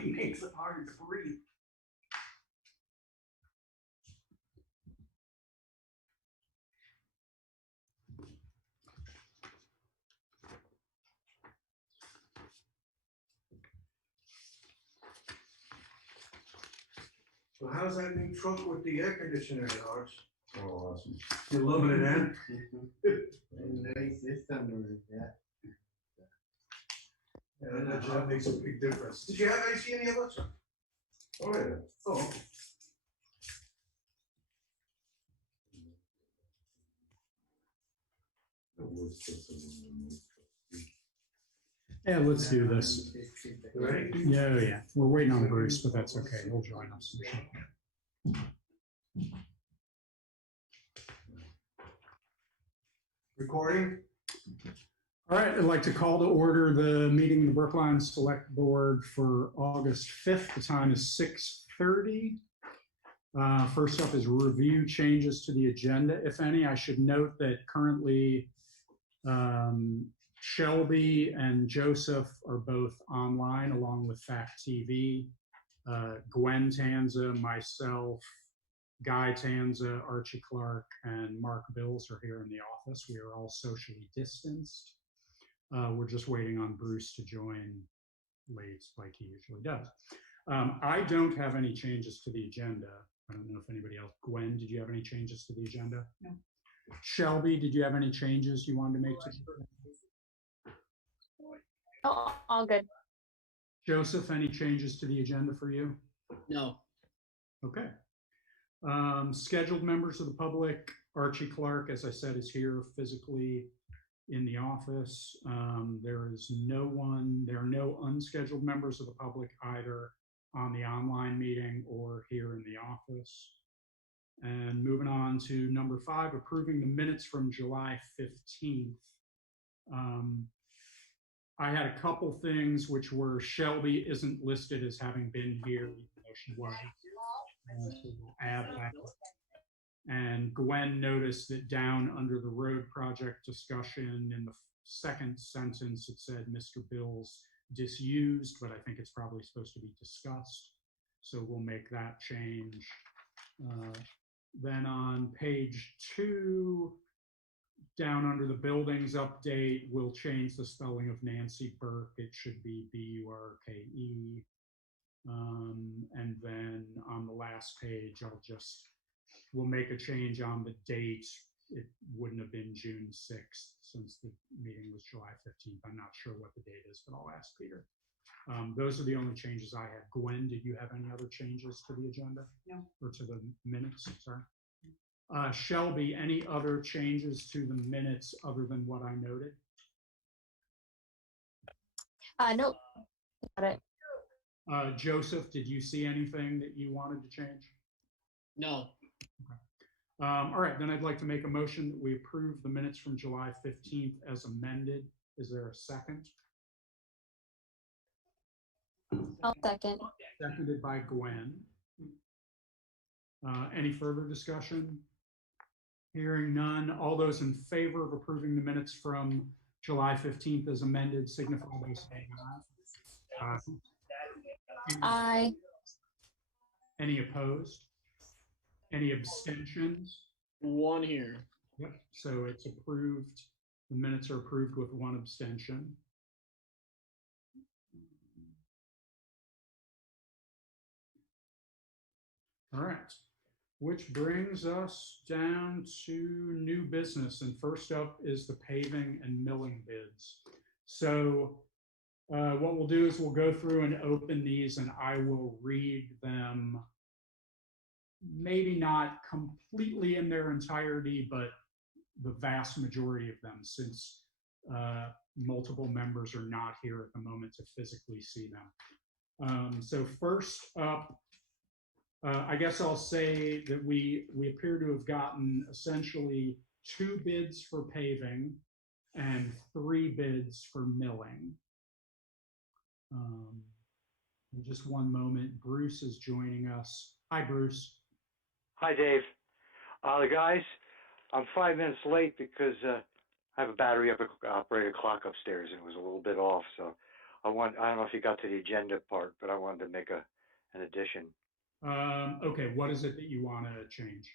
really makes it hard to breathe. Well, how's that new truck with the air conditioner, Lars? Oh, awesome. You're loving it, eh? Nice system, yeah. Yeah, that makes a big difference. Did you have AC in the other truck? Oh, yeah. Oh. Yeah, let's do this. You ready? Yeah, yeah. We're waiting on Bruce, but that's okay. He'll join us. Recording? All right, I'd like to call to order the meeting of the Brookline Select Board for August 5th. The time is 6:30. First up is review changes to the agenda, if any. I should note that currently Shelby and Joseph are both online along with Fact TV. Gwen Tanza, myself, Guy Tanza, Archie Clark, and Mark Bills are here in the office. We are all socially distanced. We're just waiting on Bruce to join late like he usually does. I don't have any changes to the agenda. I don't know if anybody else. Gwen, did you have any changes to the agenda? No. Shelby, did you have any changes you wanted to make to the agenda? Oh, all good. Joseph, any changes to the agenda for you? No. Okay. Scheduled members of the public, Archie Clark, as I said, is here physically in the office. There are no unscheduled members of the public either on the online meeting or here in the office. And moving on to number 5, approving the minutes from July 15th. I had a couple things which were Shelby isn't listed as having been here, even though she was. So we'll add that. And Gwen noticed that down under the road project discussion in the second sentence, it said Mr. Bills disused, but I think it's probably supposed to be discussed. So we'll make that change. Then on page 2, down under the buildings update, we'll change the spelling of Nancy Burke. It should be B-U-R-K-E. And then on the last page, we'll make a change on the date. It wouldn't have been June 6th since the meeting was July 15th. I'm not sure what the date is, but I'll ask Peter. Those are the only changes I had. Gwen, did you have any other changes to the agenda? No. Or to the minutes, sorry. Shelby, any other changes to the minutes other than what I noted? Nope. Got it. Joseph, did you see anything that you wanted to change? No. All right, then I'd like to make a motion that we approve the minutes from July 15th as amended. Is there a second? I'll second. Seconded by Gwen. Any further discussion? Hearing none. All those in favor of approving the minutes from July 15th as amended signify by saying aye. Aye. Any opposed? Any abstentions? One here. Yep, so it's approved. The minutes are approved with 1 abstention. All right, which brings us down to new business. And first up is the paving and milling bids. So what we'll do is we'll go through and open these and I will read them, maybe not completely in their entirety, but the vast majority of them, since multiple members are not here at the moment to physically see them. So first up, I guess I'll say that we appear to have gotten essentially 2 bids for paving and 3 bids for milling. In just one moment, Bruce is joining us. Hi, Bruce. Hi, Dave. Guys, I'm 5 minutes late because I have a battery operated clock upstairs and it was a little bit off. So I don't know if you got to the agenda part, but I wanted to make an addition. Okay, what is it that you want to change?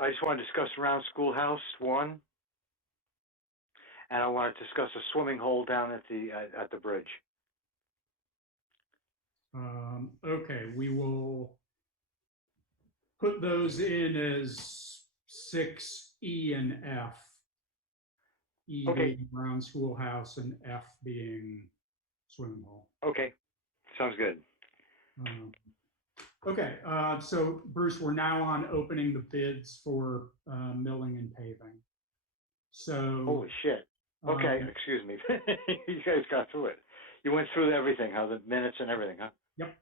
I just want to discuss Round Schoolhouse 1, and I want to discuss a swimming hole down at the bridge. Okay, we will put those in as 6E and F. E Okay. being Round Schoolhouse and F being swimming hole. Okay, sounds good. Okay, so Bruce, we're now on opening the bids for milling and paving. So Holy shit. Okay, excuse me. You guys got through it. You went through everything, how the minutes and everything, huh? Yep.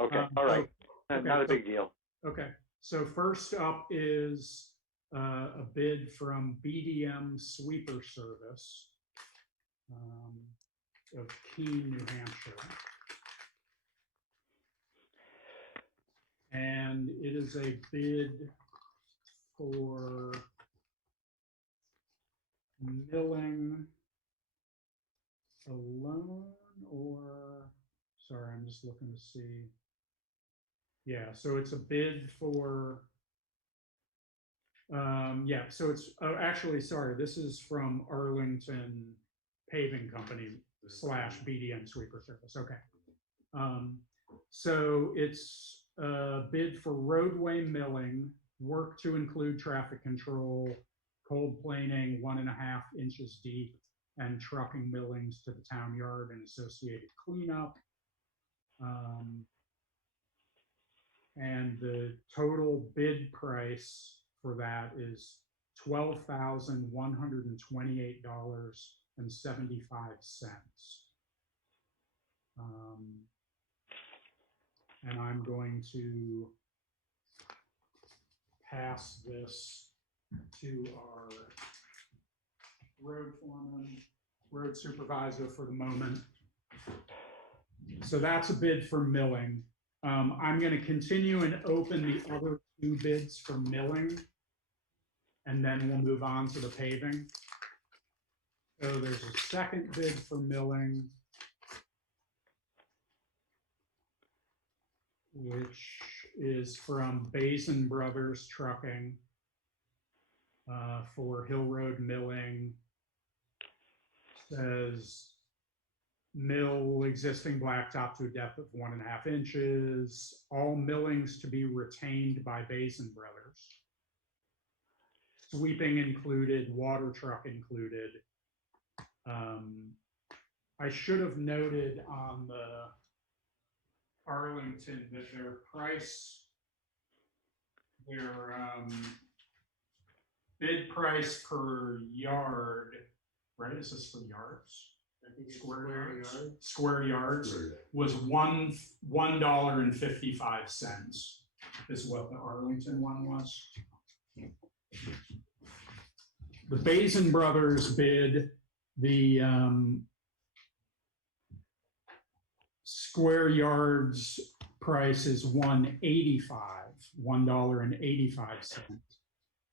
Okay, all right. Not a big deal. Okay, so first up is a bid from BDM Sweeper Service of Keene, New Hampshire. And it is a bid for milling alone, or, sorry, I'm just looking to see. Yeah, so it's a bid for, yeah, so it's, oh, actually, sorry, this is from Arlington Paving Company / BDM Sweeper Service, okay. So it's a bid for roadway milling, work to include traffic control, cold planing 1.5 inches deep, and trucking millings to the town yard and associated cleanup. And the total bid price for that is $12,128.75. And I'm going to pass this to our road foreman, road supervisor for the moment. So that's a bid for milling. I'm going to continue and open the other 2 bids for milling, and then we'll move on to the paving. So there's a second bid for milling, which is from Basin Brothers Trucking for Hill Road milling. Says mill existing blacktop to a depth of 1.5 inches. All millings to be retained by Basin Brothers. Sweeping included, water truck included. I should have noted on the Arlington that their price, their bid price per yard, right? Is this for yards? Square yards. Square yards was $1.55 is what the Arlington one was. The Basin Brothers bid, the square yards price is $1.85.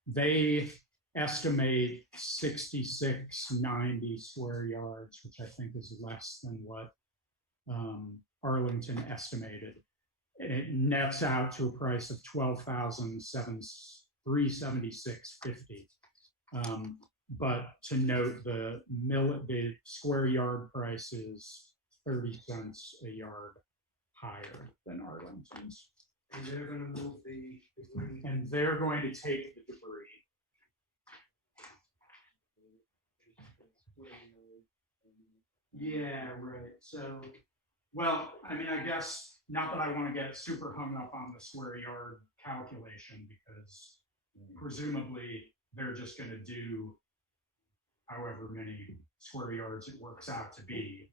They estimate 6690 square yards, which I think is less than what Arlington estimated. It nets out to a price of $12,376.50. But to note, the square yard price is 30 cents a yard higher than Arlington's. And they're gonna move the debris. And they're going to take the debris. Yeah, right. So, well, I mean, I guess not that I want to get super hung up on the square yard calculation, because presumably they're just going to do however many square yards it works out to be.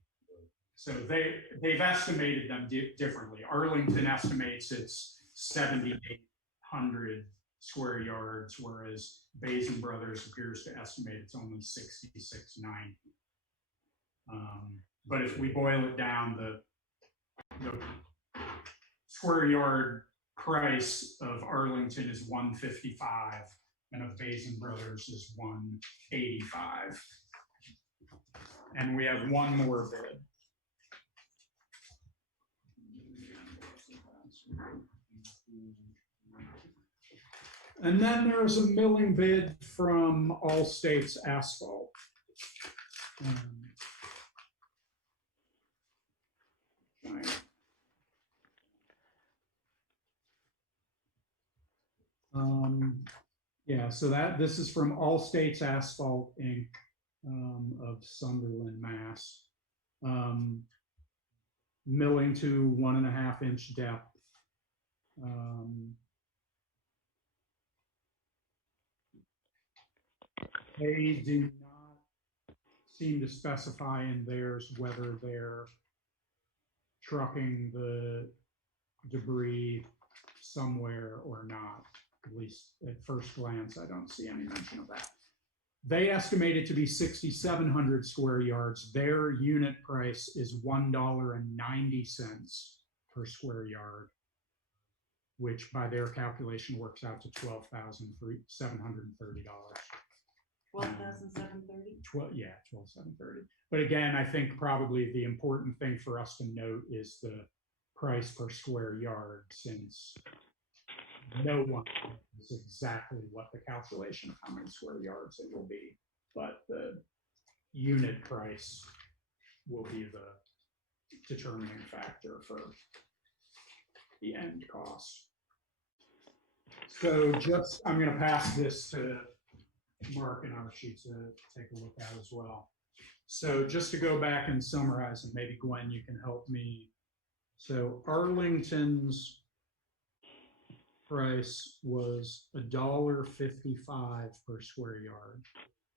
So they've estimated them differently. Arlington estimates it's 7,800 square yards, whereas Basin Brothers appears to estimate it's only 6,690. But if we boil it down, the square yard price of Arlington is $155, and of Basin Brothers is $185. And we have one more bid. And then there's a milling bid from All States Asphalt. Right. Yeah, so this is from All States Asphalt Inc. Of Sunderland, Mass. Milling to 1.5 inch depth. They do not seem to specify in theirs whether they're trucking the debris somewhere or not. At least at first glance, I don't see any mention of that. They estimate it to be 6,700 square yards. Their unit price is $1.90 per square yard, which by their calculation works out to $12,730. 12,730? Yeah, 12,730. But again, I think probably the important thing for us to note is the price per square yard, since no one knows exactly what the calculation of how many square yards it will be, but the unit price will be the determining factor for the end cost. So just, I'm going to pass this to Mark and Archie to take a look at as well. So just to go back and summarize, and maybe Gwen, you can help me. So Arlington's price was $1.55 per square yard.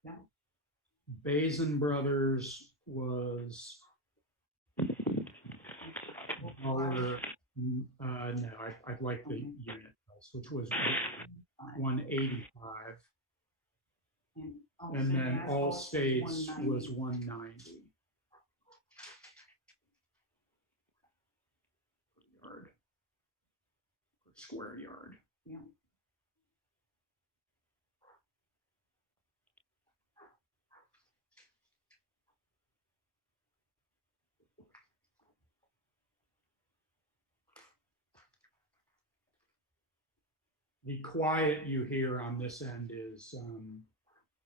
Yeah. Basin Brothers was $1. No, I'd like the unit price, which was $1.85. And then All States was $1.90 per yard, per square yard. Yeah. The quiet you hear on this end is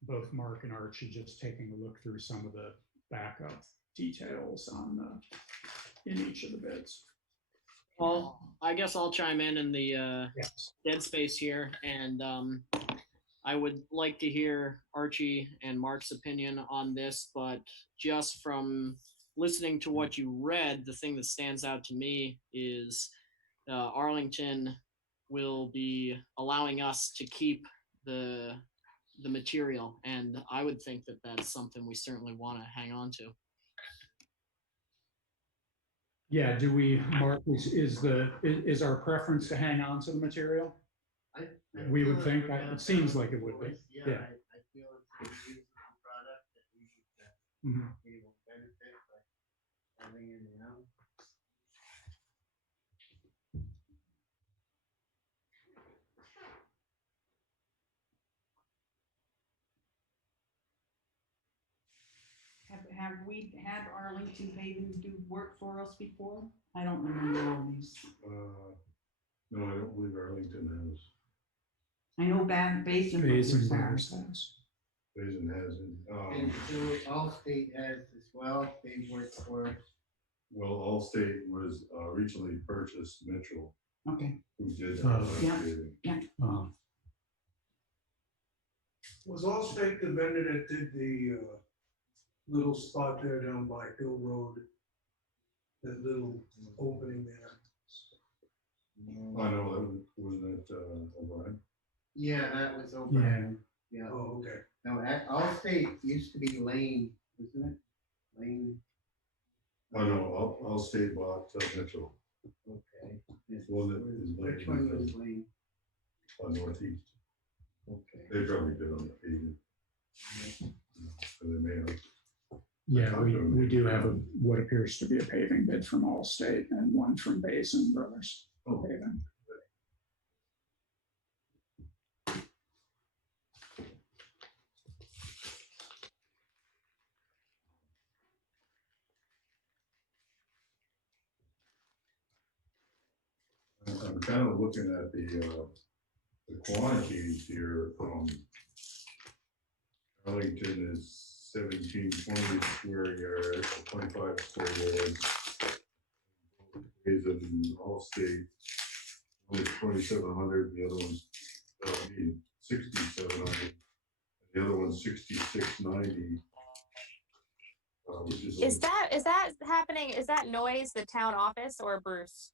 both Mark and Archie just taking a look through some of the backup details on in each of the bids. Well, I guess I'll chime in the Yes. dead space here, and I would like to hear Archie and Mark's opinion on this, but just from listening to what you read, the thing that stands out to me is Arlington will be allowing us to keep the material, and I would think that that's something we certainly want to hang on to. Yeah, do we, Mark, is our preference to hang on to the material? We would think, it seems like it would be. Yeah, Yeah. I feel it's a useful product that we should Mhm. be able to benefit by having it around. Have we had Arlington Paving do work for us before? I don't remember all these. No, I don't believe Arlington has. I know Basin Basin Brothers Brothers has. has. Basin hasn't. And so Allstate has as well, they work for us. Well, Allstate was originally purchased Mitchell, Okay, who did Yeah. paving. Was Allstate the vendor that did the little spot there down by Hill Road? That little opening there? I know, that wasn't it O'Brien? Yeah, that was over. Yeah. Yeah. Oh, okay. No, Allstate used to be Lane, wasn't it? Lane, Oh, no, Allstate bought Mitchell. okay. Well, it is Lane. Which one was Lane? On Northeast. Okay. They probably did on the paving. So they may have. Yeah, we do have what appears to be a paving bid from Allstate and one from Basin Brothers for paving. kind of looking at the quantities here. Arlington is 1720 square yards, 25 square yards. Is in Allstate, one is 2,700, the other one's 6,700, the other one's 6,690. Which Is that happening? Is that noise the town office or Bruce?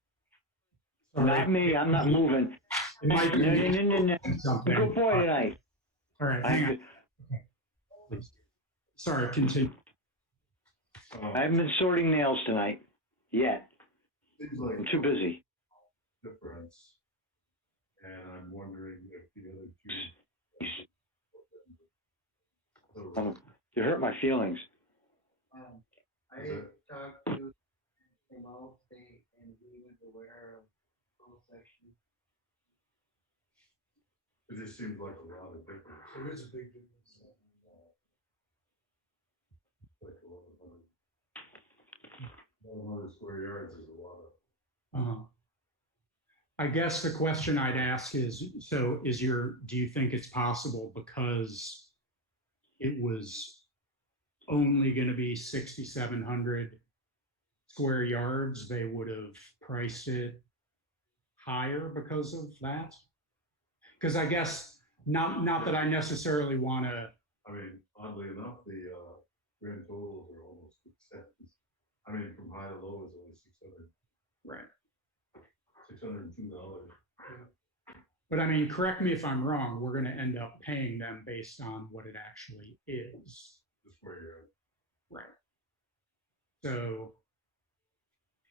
Not me, I'm not moving. It might be No. something. Good boy tonight. All right, hang on. Please. Sorry, continue. I haven't been sorting nails tonight, yet. Seems like I'm too busy. difference, and I'm wondering if the other two. You hurt my feelings. I talked to from Allstate and he was aware of both sections. It just seems like a lot of difference. There is a big difference. Like 1,100 square yards is a lot of. I guess the question I'd ask is, so do you think it's possible because it was only going to be 6,700 square yards, they would have priced it higher because of that? Because I guess not that I necessarily want to. I mean, oddly enough, the grand totals are almost accepted. I mean, from high to low is only 600. Right. $602. But I mean, correct me if I'm wrong, we're going to end up paying them based on what it actually is. The square yard. Right. So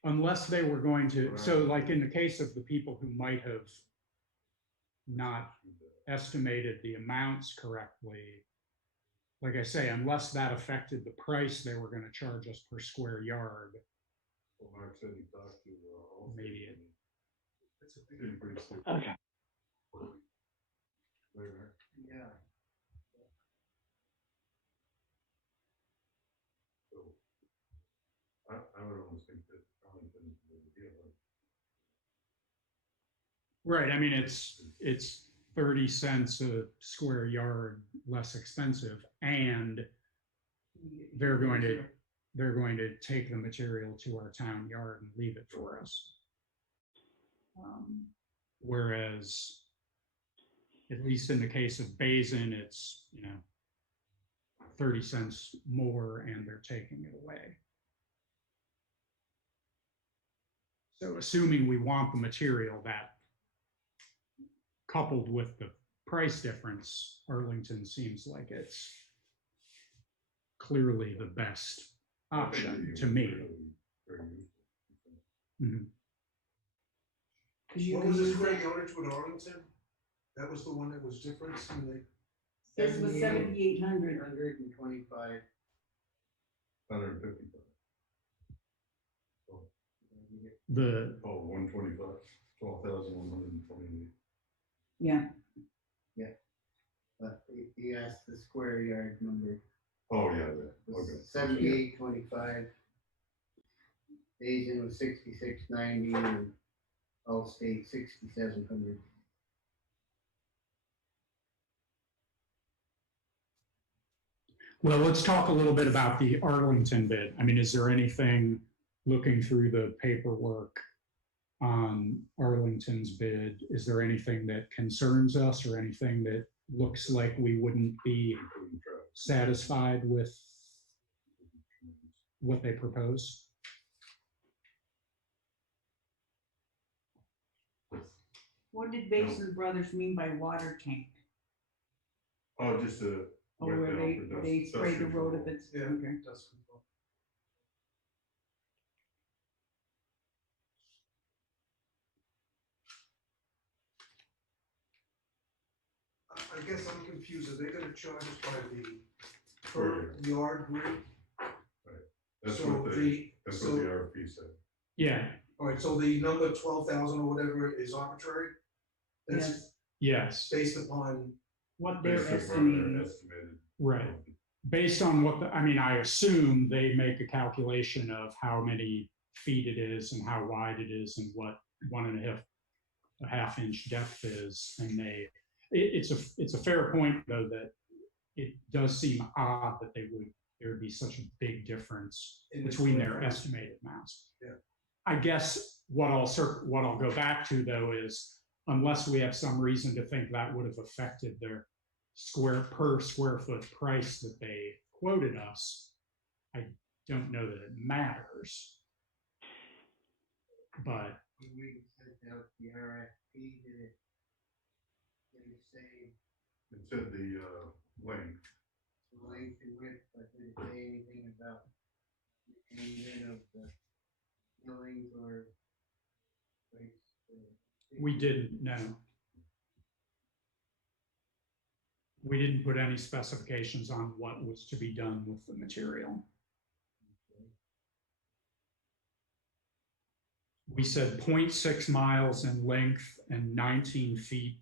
unless they were going to, so like in the case of the people who might have not estimated the amounts correctly, like I say, unless that affected the price they were going to charge us per square yard. Well, Mark said he talked to Maybe it. It's a big increase. Okay. Yeah. So I would almost think that Arlington is a big deal. Right. I mean, it's 30 cents a square yard less expensive, and they're going to take the material to our town yard and leave it for us. Whereas, at least in the case of Basin, it's 30 cents more, and they're taking it away. So assuming we want the material, that coupled with the price difference, Arlington seems like it's clearly the best option to me. Mhm. What was the square yardage with Arlington? That was the one that was different in the. This was 7,800. 125. 155. The 125. 12,128. Yeah. But he asked the square yard number. Oh yeah, that. Okay. 7825. Asian was 6690 and Allstate 6700. Well, let's talk a little bit about the Arlington bid. I mean, is there anything, looking through the paperwork on Arlington's bid, is there anything that concerns us or anything that looks like we wouldn't be satisfied with what they propose? What did Basin Brothers mean by water tank? Oh, just a. Oh, where they spray the road if it's, Yeah, okay. dust control. I guess I'm confused. Are they gonna charge us by the per yard rate? That's So what the RFP said. Yeah, All right, so the number 12,000 or whatever is arbitrary? That's Yes, yes, based upon, what they're Based upon estimating. their estimated. right. Based on what, I mean, I assume they make a calculation of how many feet it is and how wide it is and what 1.5 a half-inch depth is, and it's a fair point, though, that it does seem odd that there would be such a big difference between their estimated amounts. Yeah. I guess what I'll go back to, though, is unless we have some reason to think that would have affected their per square foot price that they quoted us, I don't know that it matters. But When we sent out the RFP, did it say It said the length. the length and width, but did it say anything about any of the buildings or we didn't know. We didn't put any specifications on what was to be done with the material. We said 0.6 miles in length and 19 feet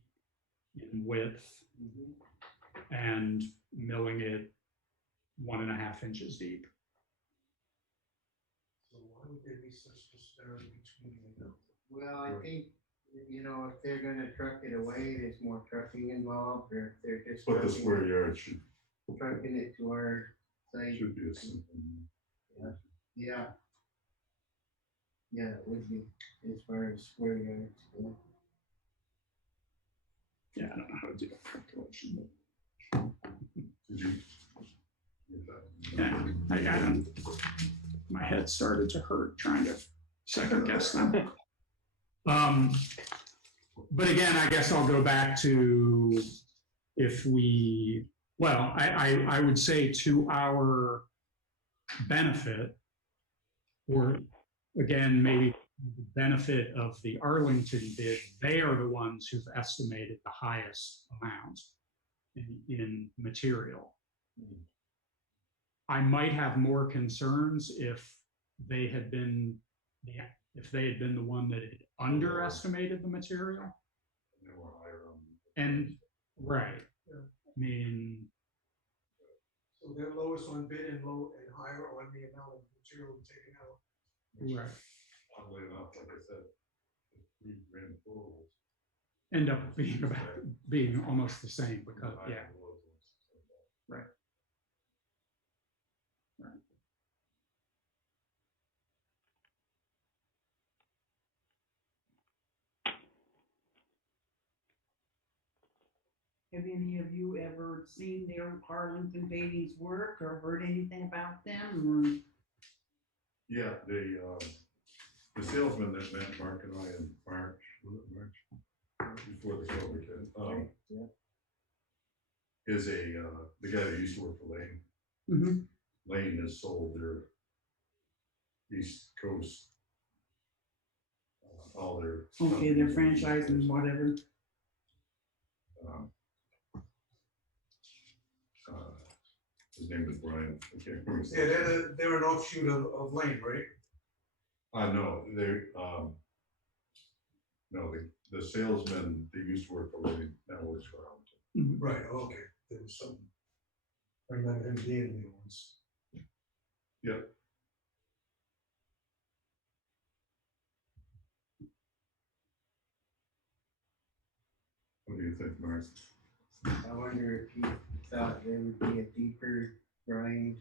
in width, and milling it 1.5 inches deep. So why would there be such disparity between them? Well, I think, if they're gonna truck it away, there's more trucking involved, or if they're just But the square yard should trucking it to our site. be a simple. Yeah. Yeah, it would be, as far as square yards go. Yeah, I don't know how to do that calculation. Did you? Yeah, I don't. My head started to hurt trying to second guess them. But again, I guess I'll go back to I would say to our benefit, or again, maybe the benefit of the Arlington bid, they are the ones who've estimated the highest amount in material. I might have more concerns if they had been the one that had underestimated the material. They were higher on. And right, Yeah. I mean, So they're lowest on bid and higher on the amount of material taken out. right, Oddly enough, like I said, the 3 grand totals. end up being almost the same because yeah. Right. Right. Have any of you ever seen their Arlington Paving's work or heard anything about them? Yeah, the salesman that met Mark and I in March, was it March? Before the COVID hit, is the guy that used to work for Lane. Mm-hmm. Lane has sold their East Coast, all their. Okay, their franchise and whatever. His name is Brian. I can't remember his Yeah, name. they're an offshoot of Lane, right? No, no, the salesman that used to work for Lane now works for Arlington. Right, okay, there was some, I remember him being there once. Yep. What do you think, Mark? I wonder if you thought there would be a deeper grind.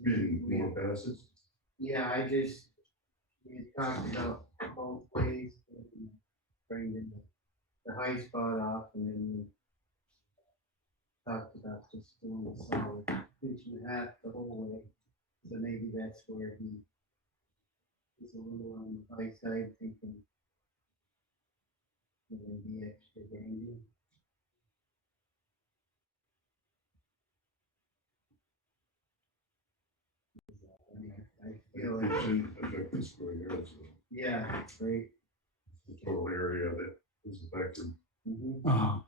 Meaning more passes? Yeah, we talked about both ways, and bringing the high spot off, and then we talked about just doing a solid inch and a half the whole way. So maybe that's where he is a little on the high side, thinking maybe extra grinding. I mean, I feel It like, shouldn't affect the square yards. yeah, it's great. The total area that is affected. Uh-huh.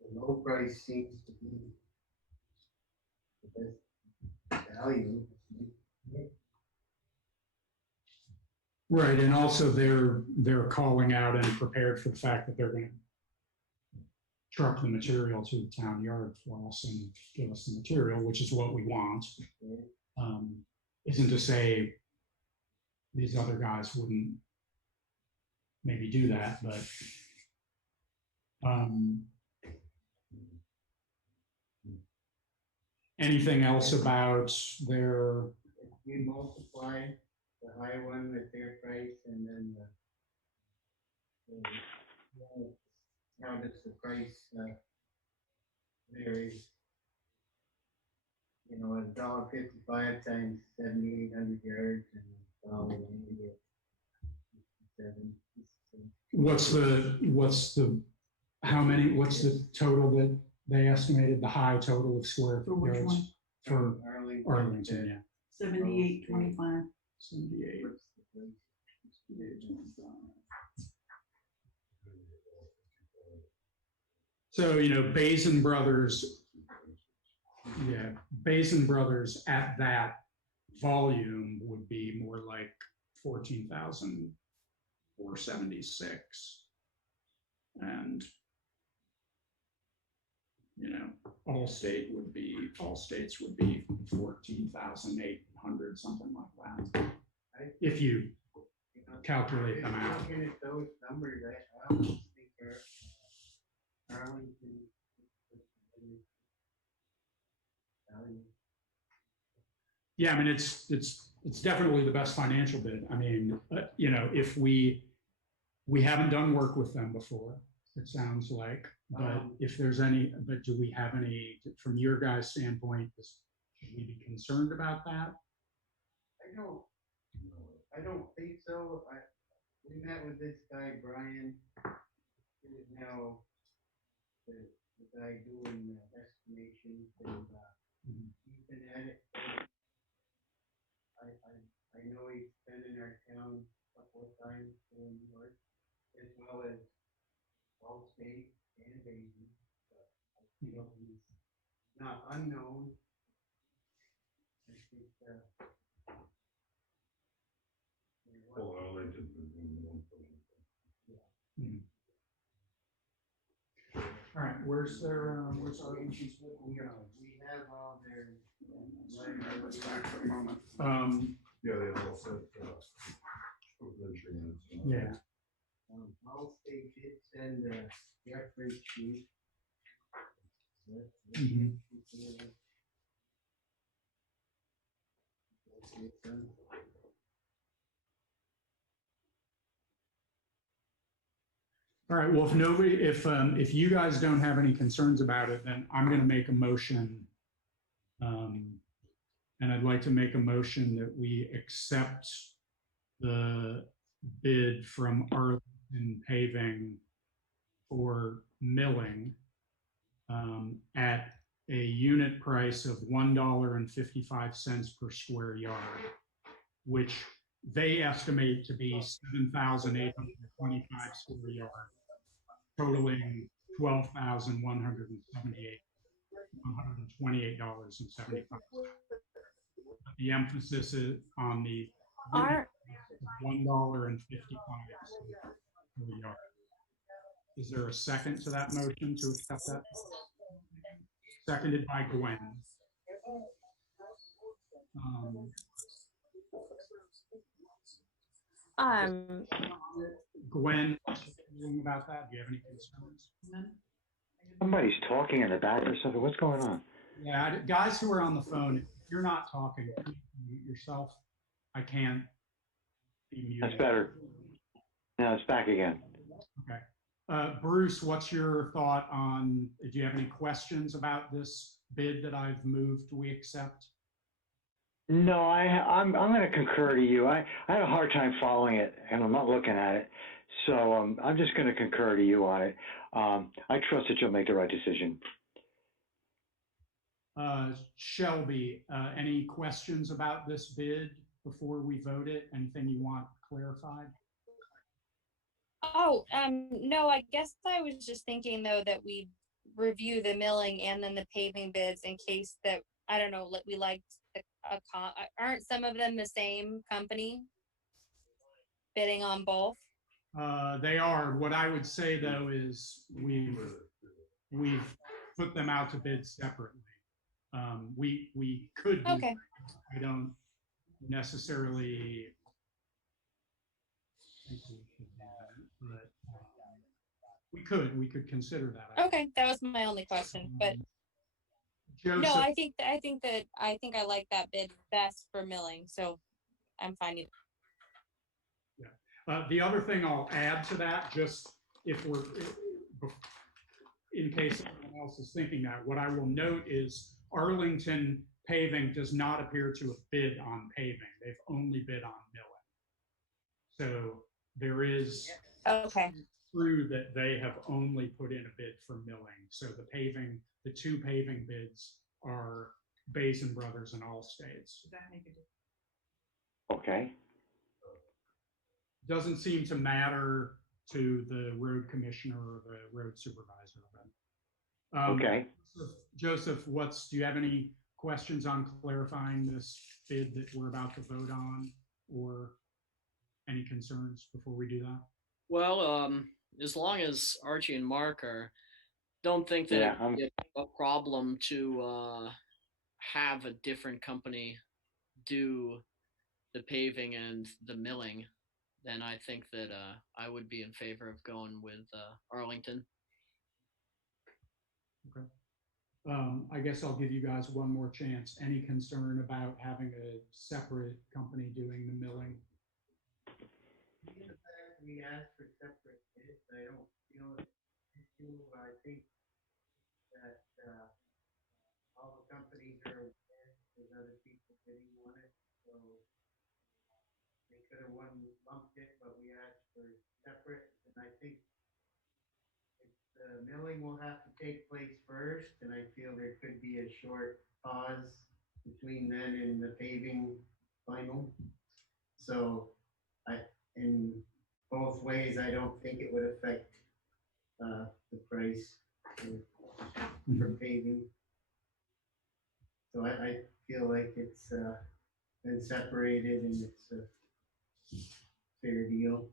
The low price seems to be best value. Right, and also they're calling out and prepared for the fact that they're gonna truck the material to the town yard for us and give us the material, which is what we want. Isn't to say these other guys wouldn't maybe do that, but anything else about their, If you multiply the high one with their price and then how does the price vary? You know, $1.55 times 7,800 yards and $1.80 at 7. what's the total that they estimated, the high total of square For which yards? one? For Arlington. Arlington, yeah. 78.25. 78. So, Basin Brothers, Basin Brothers at that volume would be more like 14,476. And, all states would be 14,800, something like that. If you calculate them out. Looking at those numbers, I almost think Arlington. Yeah, I mean, it's definitely the best financial bid. I mean, if we haven't done work with them before, it sounds like, but if there's any, but do we have any, from your guys' standpoint, should we be concerned about that? I don't think so. We met with this guy, Brian, who is now the guy doing the estimations, and he's been at it. I know he's been in our town a couple of times doing work, as well as all state and Basin. He's not unknown. I think, Well, Arlington's been doing one for them. All right, where's Arlington's? we have all their. Let's back for a moment. Yeah, they all said, insurance. Yeah. All state did send a reference sheet. Mhm. All right, well, if you guys don't have any concerns about it, then I'm going to make a motion. And I'd like to make a motion that we accept the bid from Arlington Paving for milling at a unit price of $1.55 per square yard, which they estimate to be 7,825 square yards, totaling $12,128.75. The emphasis is on the $1.55 per yard. Is there a second to that motion to accept that? Seconded by Gwen. Gwen, anything about that? Do you have any concerns? Somebody's talking in the back or something. What's going on? Yeah, guys who are on the phone, if you're not talking, mute yourself. I can't be muted. That's better. Now it's back again. Okay. Bruce, what's your thought on, do you have any questions about this bid that I've moved we accept? No, I'm going to concur to you. I had a hard time following it, and I'm not looking at it. So I'm just going to concur to you on it. I trust that you'll make the right decision. Shelby, any questions about this bid before we vote it? Anything you want clarified? Oh, no, I guess I was just thinking though that we review the milling and then the paving bids in case that I don't know, we liked aren't some of them the same company bidding on both? They are. What I would say though is we've put them out to bid separately. We could do Okay. that. I don't necessarily think we should do that, but we could consider that. Okay, that was my only question, but Joseph, no, I think I like that bid best for milling, so I'm fine. the other thing I'll add to that, just if we're, in case anyone else is thinking that, what I will note is Arlington Paving does not appear to have bid on paving. They've only bid on milling. So there is Okay. true that they have only put in a bid for milling. So the two paving bids are Basin Brothers and Allstates. Does that make a difference? Okay. Doesn't seem to matter to the road commissioner or the road supervisor. Okay. Joseph, do you have any questions on clarifying this bid that we're about to vote on, or any concerns before we do that? Well, as long as Archie and Mark don't think that it would be a problem to have a different company do the paving and the milling, then I think that I would be in favor of going with Arlington. Okay. I guess I'll give you guys one more chance. Any concern about having a separate company doing the milling? In fact, we asked for separate bids. I don't feel an issue. I think that all the companies are aware there's other people bidding on it, so they could have lumped it, but we asked for separate, and I think the milling will have to take place first, and I feel there could be a short pause between then and the paving final. So in both ways, I don't think it would affect the price for paving. So I feel like it's been separated and it's a fair deal.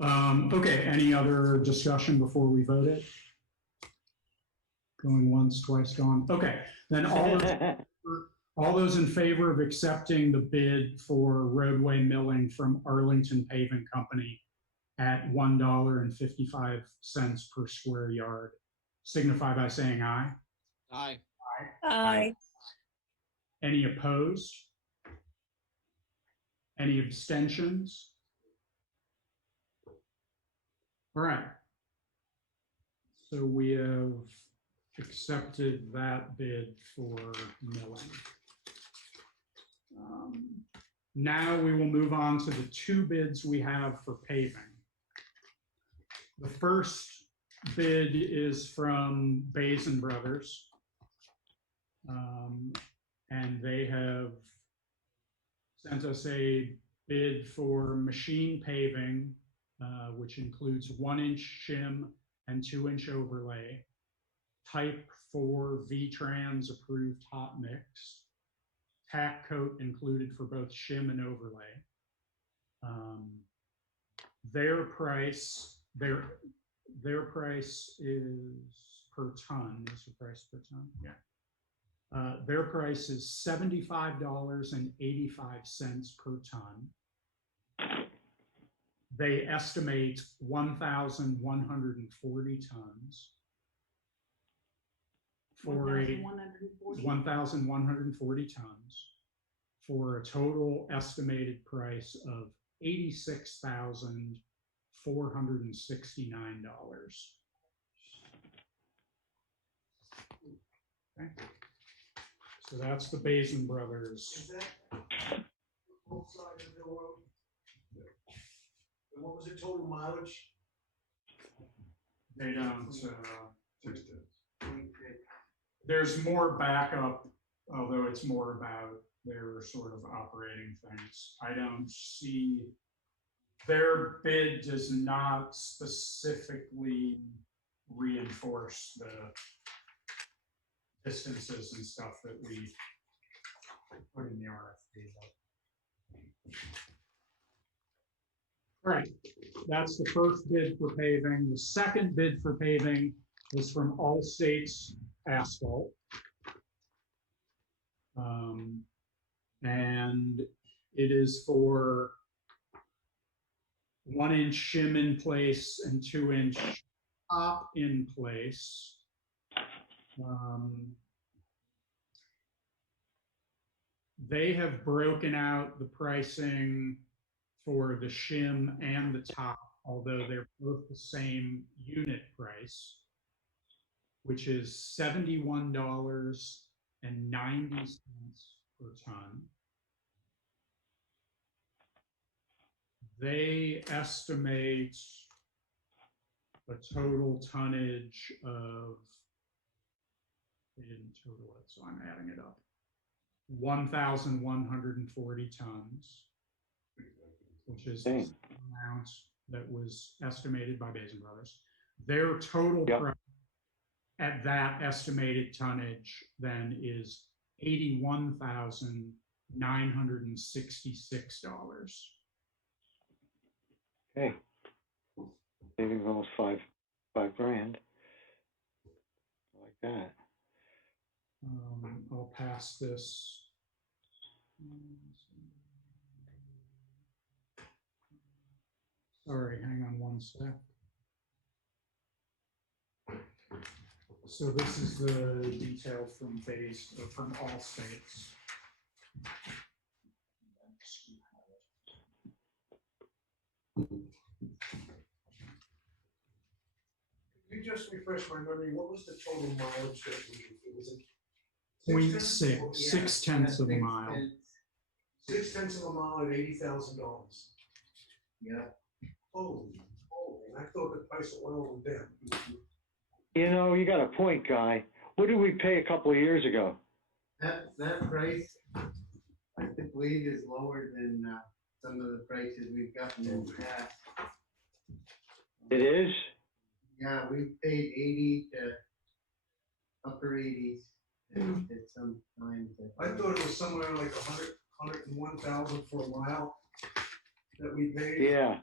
Okay, any other discussion before we vote it? Going once, twice gone. Okay, then all those in favor of accepting the bid for roadway milling from Arlington Paving Company at $1.55 per square yard, signify by saying aye. Aye. Aye. Any opposed? Any abstentions? All right. So we have accepted that bid for milling. Now we will move on to the two bids we have for paving. The first bid is from Basin Brothers. And they have sent us a bid for machine paving, which includes 1-inch shim and 2-inch overlay, type 4 V-Trans approved hot mix, tack coat included for both shim and overlay. Their price is per ton. Is the price per ton? Yeah. Their price is $75.85 per ton. They estimate 1,140 tons for 1,140 tons for a total estimated price of $86,469. Okay. So that's the Basin Brothers. Is that both sides of the road? And what was the total mileage? They don't. 6 tenths. There's more backup, although it's more about their sort of operating things. I don't see, their bid does not specifically reinforce distances and stuff that we put in the RFP. All right, that's the first bid for paving. The second bid for paving is from All States Asphalt. And it is for 1-inch shim in place and 2-inch top in place. They have broken out the pricing for the shim and the top, although they're both the same unit price, which is $71.90 per ton. They estimate a total tonnage of, they didn't total it, so I'm adding it up, 1,140 tons, which is the amount that was estimated by Basin Brothers. Their total price at that estimated tonnage then is $81,966. Okay. Saving almost five grand. I like that. I'll pass this. Sorry, hang on one sec. So this is the detail from from All States. Can you just refresh my memory, what was the total mileage that was it? 0.6, 6/10 of a mile. 6/10 of a mile at $80,000. Yeah. Holy, I thought the price of oil was down. You know, you got a point, Guy. What did we pay a couple of years ago? That price, I believe, is lower than some of the prices we've gotten in the past. It is? Yeah, we paid 80 to upper 80s at some times. I thought it was somewhere like 101,000 for a mile that we paid. Yeah.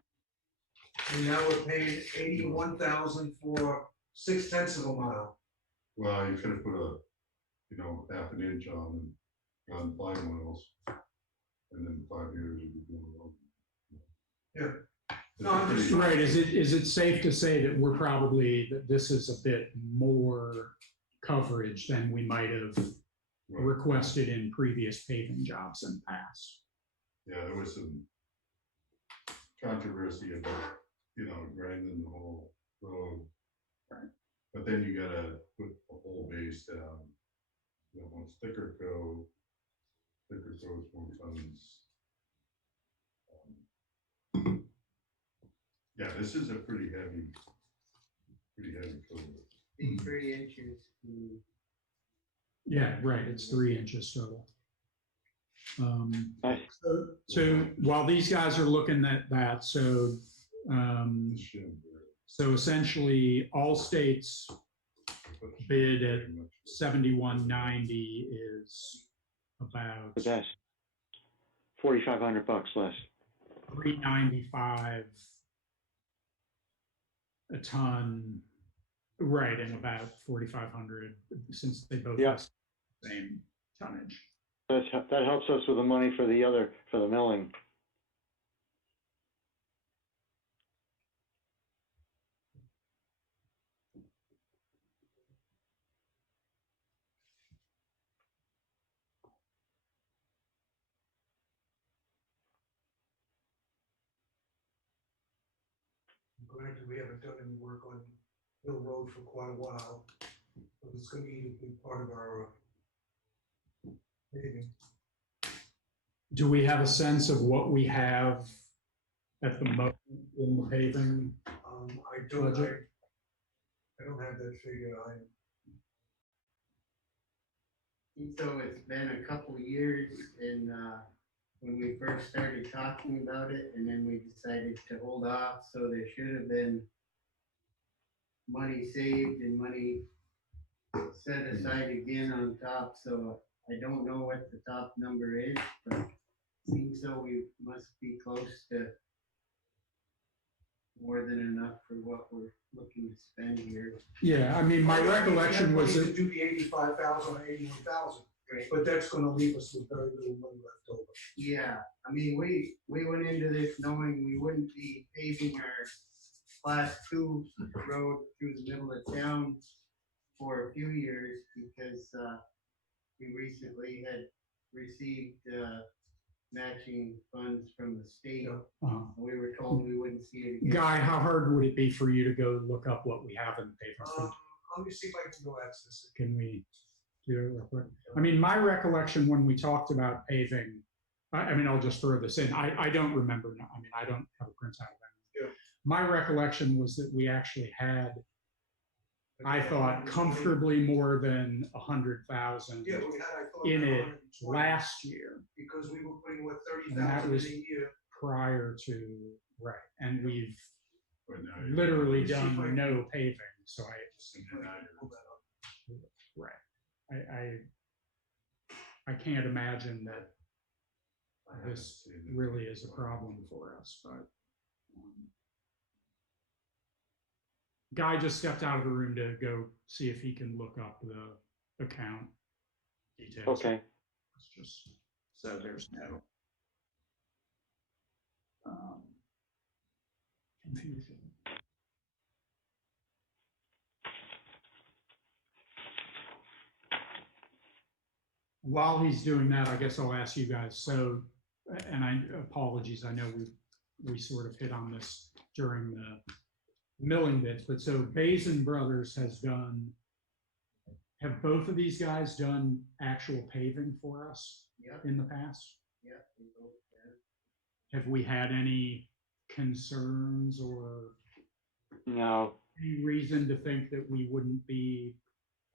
And now we're paying 81,000 for 6/10 of a mile. Well, you could have put a, half an inch on fine oils, and then 5 years you'd be doing it. Yeah. No, I'm just Right, is it safe to say that that this is a bit more coverage than we might have requested in previous paving jobs in the past? Yeah, there was some controversy about, grinding the whole road. Right. But then you gotta put a whole base down. Once thicker coat is more tons. Yeah, this is a pretty heavy coat. 3 inches. Yeah, right, it's 3 inches total. Nice. So while these guys are looking at that, so essentially All States bid at 71.90 is about The best. $4,500 less. $395 a ton, right, and about 4,500 since they both have the same tonnage. That helps us with the money for the milling. Granted, we haven't done any work on Hill Road for quite a while, but it's gonna be a big part of our paving. Do we have a sense of what we have at the moment in the paving? I don't have that figure. So it's been a couple years, and when we first started talking about it, and then we decided to hold off, so there should have been money saved and money set aside again on top, so I don't know what the top number is, but seems so we must be close to more than enough for what we're looking to spend here. Yeah, I mean, my recollection was To that, do the 85,000 or 81,000, Right. but that's gonna leave us with very little money left over. Yeah, I mean, we went into this knowing we wouldn't be paving our class 2 road through the middle of town for a few years because we recently had received matching funds from the state. We were told we wouldn't see it again. Guy, how hard would it be for you to go look up what we have in the paper? Let me see if I can go access it. Can we do it real quick? I mean, my recollection when we talked about paving, I mean, I'll just throw this in. I don't remember. I mean, I don't have a printout of it. Yeah. My recollection was that we actually had, I thought, comfortably more than 100,000 Yeah, we had, I thought. in it 120, last year because we were putting, what, And that 30,000 was- in a year. prior to, right, and we've But now you're- literally Let me see if I done can- no paving, so And then now you're- Pull that up. I can't imagine that I haven't this seen it. really is a problem for us, but. Guy just stepped out of the room to go see if he can look up the account details. Okay. It's just, so there's no confusion. While he's doing that, I guess I'll ask you guys, so, and apologies, I know we sort of hit on this during the milling bits, but so Basin Brothers has done, have both of these guys done actual paving for us Yep, in the past? yep, we both have. Have we had any concerns or No, any reason to think that we wouldn't be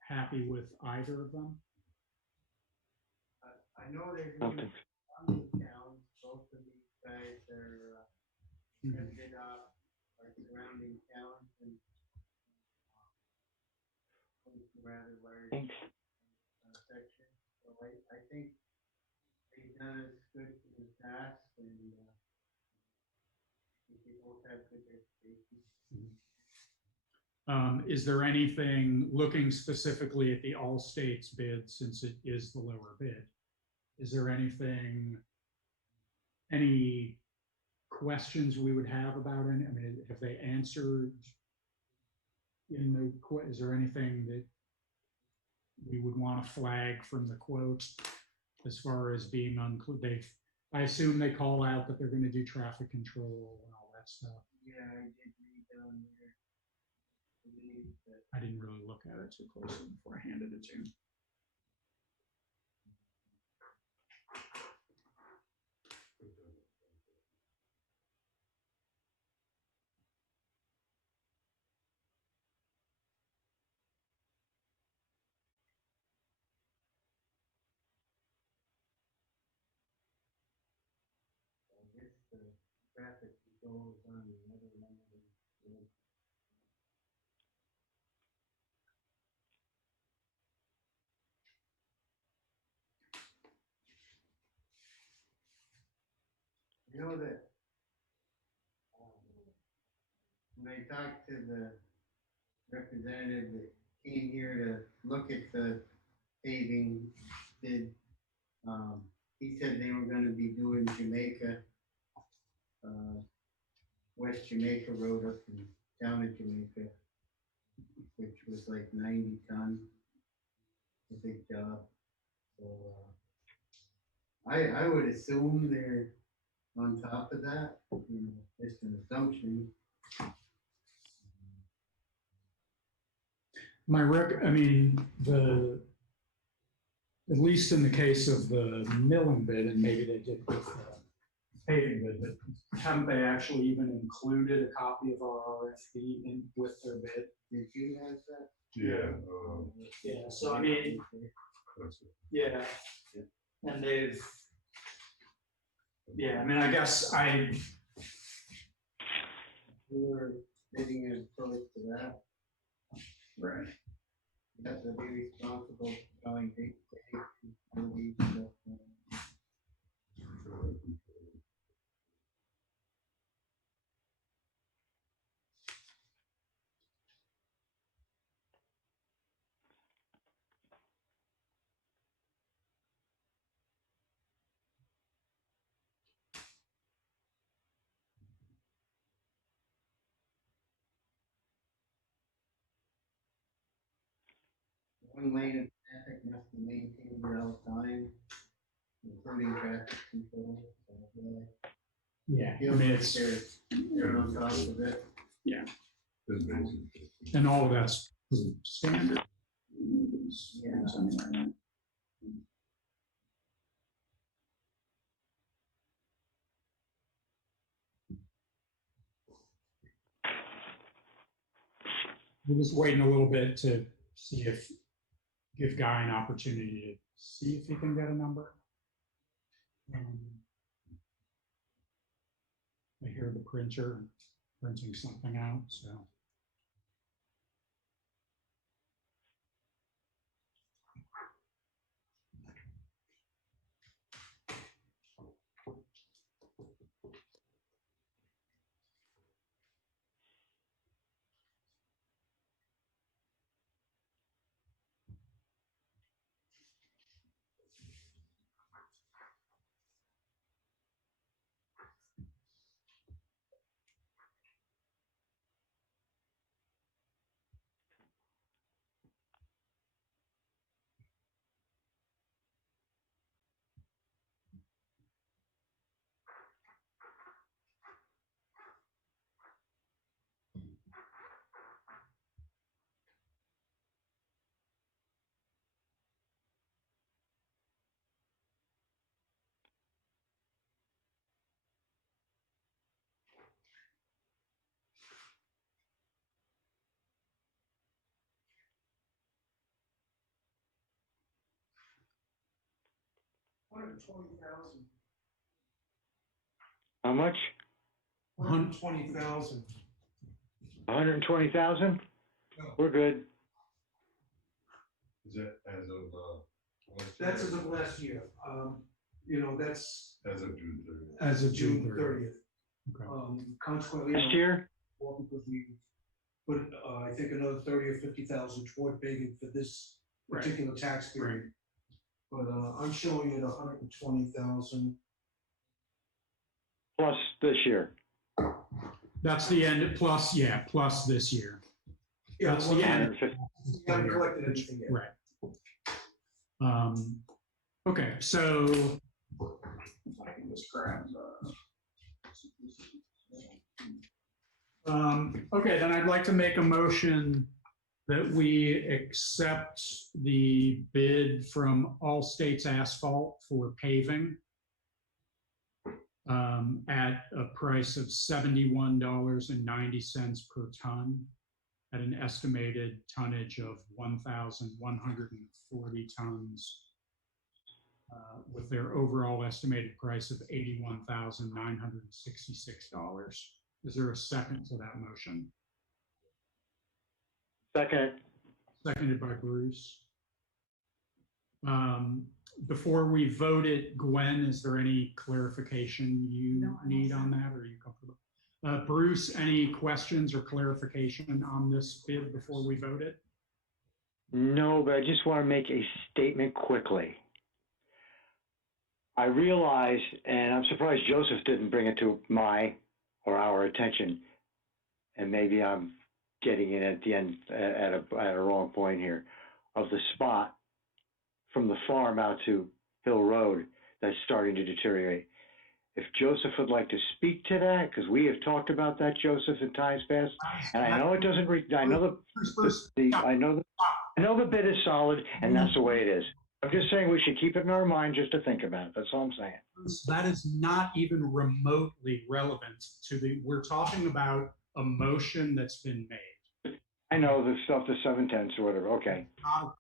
happy with either of them? I know there's I don't gonna think be some in town, both of these guys are headed off our surrounding towns and rather large Thanks. section. So I think they've done as good in the past and we both have good reputation. Is there anything, looking specifically at the all states bid, since it is the lower bid, is there anything, any questions we would have about it? I mean, have they answered in the, is there anything that we would want to flag from the quote as far as being unclear? I assume they call out that they're going to do traffic control and all that stuff. Yeah, I did read down there. I believe that I didn't really look at it too closely before I handed it to him. I guess the traffic control is on the other one. You know that when I talked to the representative that came here to look at the paving bid, he said they were gonna be doing Jamaica, West Jamaica Road up in town of Jamaica, which was like 90 ton, a big job. So, I would assume they're on top of that, you know, just an assumption. I mean, at least in the case of the milling bid, and maybe they did with the paving bid, but haven't they actually even included a copy of our RFP in with their bid? Did you have that? Yeah, Yeah, so I mean, that's it. yeah, and they've, yeah, I mean, I guess We were bidding as close to that. right. That's to be responsible for going big, big, big, one lane of traffic must be maintained at all times, including traffic control. So, Yeah, I feels mean, like it's, they're on top of it. It's basic. and all of that's standard. Yeah. We're just waiting a little bit to see if, give Guy an opportunity to see if he can get a number. I hear the printer printing something out, so. $120,000. How much? $120,000. 120,000? No. We're good. Is that as of, last year? That's as of last year. You know, that's As of June 30th. As of June June 30th. 30th. Okay. Consequently, Last year? well, because we put, I think another 30 or 50,000 toward paving for this Right. particular tax period. But, I'm showing it 120,000. Plus this year. That's the end, plus, yeah, plus this year. Yeah, That's the well, end. 150. we haven't collected anything yet. Right. Okay, so if I can just grab okay, then I'd like to make a motion that we accept the bid from All States Asphalt for paving at a price of $71.90 per ton at an estimated tonnage of 1,140 tons with their overall estimated price of $81,966. Is there a second to that motion? Second. Seconded by Bruce. Before we vote it, Gwen, is there any clarification you No, I'm need all on that, or are you comfortable? Bruce, any questions or clarification on this bid before we vote it? No, but I just want to make a statement quickly. I realize, and I'm surprised Joseph didn't bring it to my or our attention, and maybe I'm getting it at the end at a wrong point here, of the spot from the farm out to Hill Road that's starting to deteriorate. If Joseph would like to speak to that, because we have talked about that, Joseph, in times past, and I know it doesn't. I know I know the bid is solid, and that's the way it is. I'm just saying we should keep it in our mind just to think about it. That's all I'm saying. That is not even remotely relevant to we're talking about a motion that's been made. I know the stuff, the 7/10 or whatever. Okay.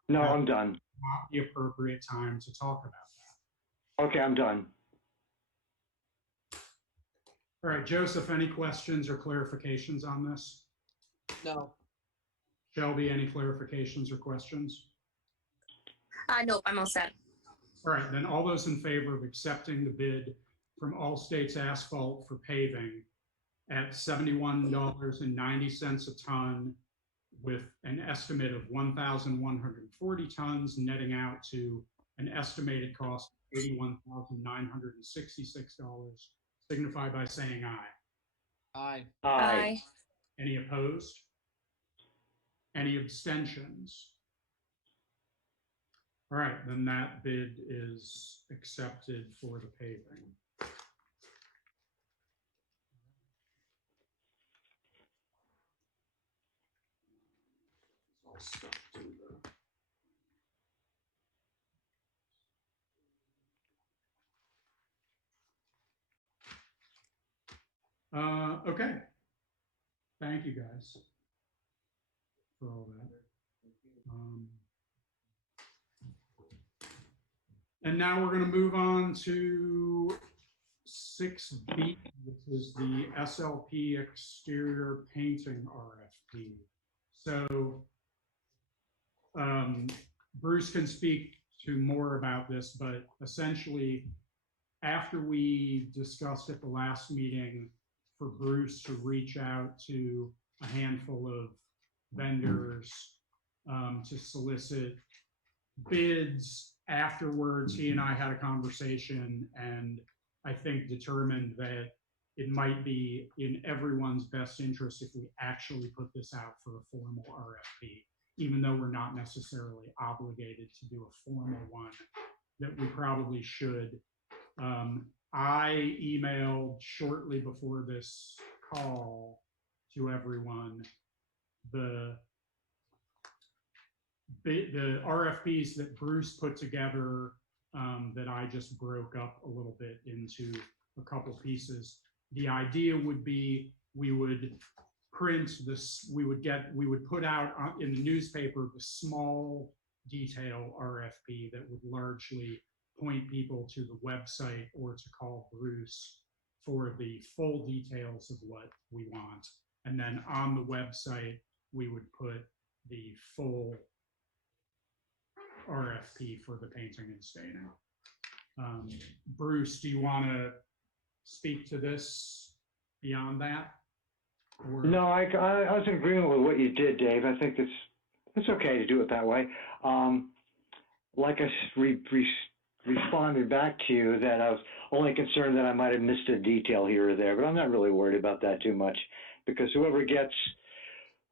No, I'm done. Not the appropriate time to talk about that. Okay, I'm done. All right, Joseph, any questions or clarifications on this? No. Shelby, any clarifications or questions? Nope, I'm all set. All right, then all those in favor of accepting the bid from All States Asphalt for paving at $71.90 a ton with an estimate of 1,140 tons, netting out to an estimated cost of $81,966, signify by saying aye. Aye. Aye. Any opposed? Any abstentions? All right, then that bid is accepted for the paving. All stuff to okay. Thank you guys for all that. And now we're going to move on to 6B, which is the SLP exterior painting RFP. So Bruce can speak to more about this, but essentially after we discussed at the last meeting for Bruce to reach out to a handful of vendors to solicit bids, afterwards he and I had a conversation and I think determined that it might be in everyone's best interest if we actually put this out for a formal RFP, even though we're not necessarily obligated to do a formal one, that we probably should. I emailed shortly before this call to everyone the RFPs that Bruce put together that I just broke up a little bit into a couple pieces. The idea would be we would print this, we would put out in the newspaper the small detail RFP that would largely point people to the website or to call Bruce for the full details of what we want. And then on the website, we would put the full RFP for the painting and staining. Bruce, do you want to speak to this beyond that? Or? No, I was in agreement with what you did, Dave. I think it's okay to do it that way. Like I responded back to you that I was only concerned that I might have missed a detail here or there, but I'm not really worried about that too much because whoever gets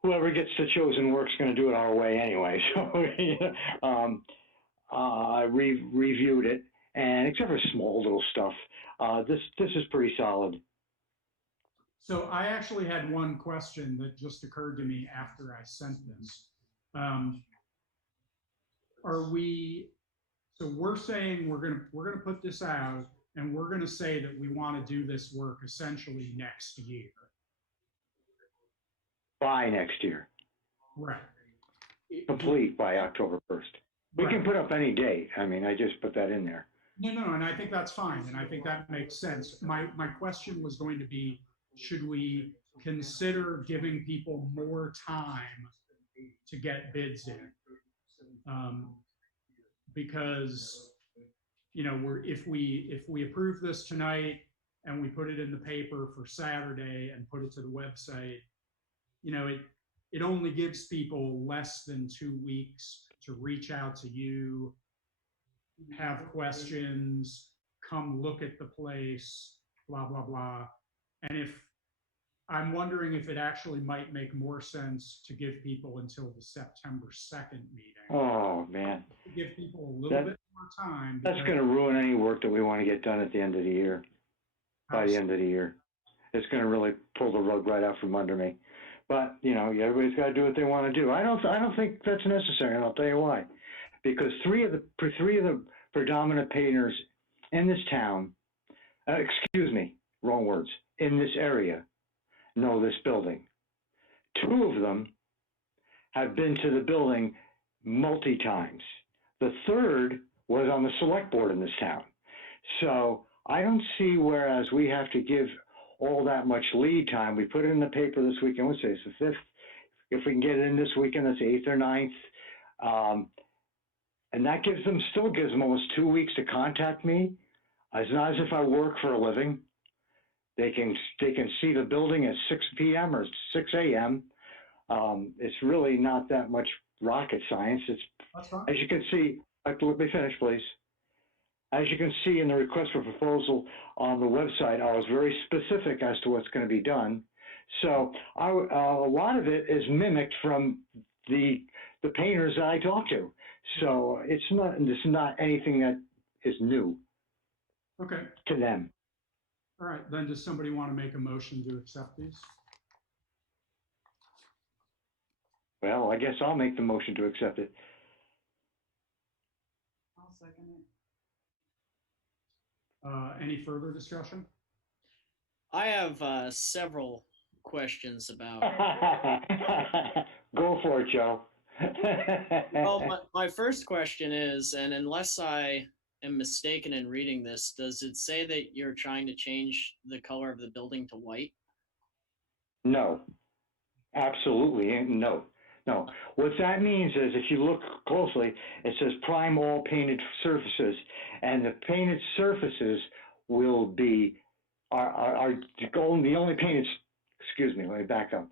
the chosen work's going to do it our way anyway. So I reviewed it, and except for small little stuff, this is pretty solid. So I actually had one question that just occurred to me after I sent this. So we're saying we're gonna put this out, and we're gonna say that we want to do this work essentially next year. By next year. Right. Complete by October 1st. We can put up any date. I mean, I just put that in there. No, and I think that's fine, and I think that makes sense. My question was going to be, should we consider giving people more time to get bids in? Because, you know, if we approve this tonight and we put it in the paper for Saturday and put it to the website, you know, it only gives people less than 2 weeks to reach out to you, have questions, come look at the place, blah, blah, blah. And I'm wondering if it actually might make more sense to give people until the September 2nd meeting. Oh, man. To give people a little bit more time. That's going to ruin any work that we want to get done at the end of the year, by the end of the year. It's going to really pull the rug right out from under me. But, you know, everybody's got to do what they want to do. I don't think that's necessary, and I'll tell you why. Because three of the predominant painters in this town, in this area, know this building. 2 of them have been to the building multi-times. The 3rd was on the select board in this town. So I don't see whereas we have to give all that much lead time. We put it in the paper this weekend, let's say it's the 5th. if we can get it in this weekend, that's the 8th or 9th. And that still gives them almost 2 weeks to contact me. It's not as if I work for a living. They can see the building at 6 p.m. or 6 a.m. It's really not that much rocket science. That's fine. As you can see, let me finish, please. As you can see in the request for proposal on the website, I was very specific as to what's going to be done. So a lot of it is mimicked from the painters that I talk to. So it's not anything that is new Okay. to them. All right. Then does somebody want to make a motion to accept these? Well, I guess I'll make the motion to accept it. I'll second it. Any further discussion? I have several questions about. Go for it, Joe. Well, my first question is, and unless I am mistaken in reading this, does it say that you're trying to change the color of the building to white? No, absolutely no. No, what that means is if you look closely, it says prime all painted surfaces, and the painted surfaces will be the only painted, excuse me, let me back up.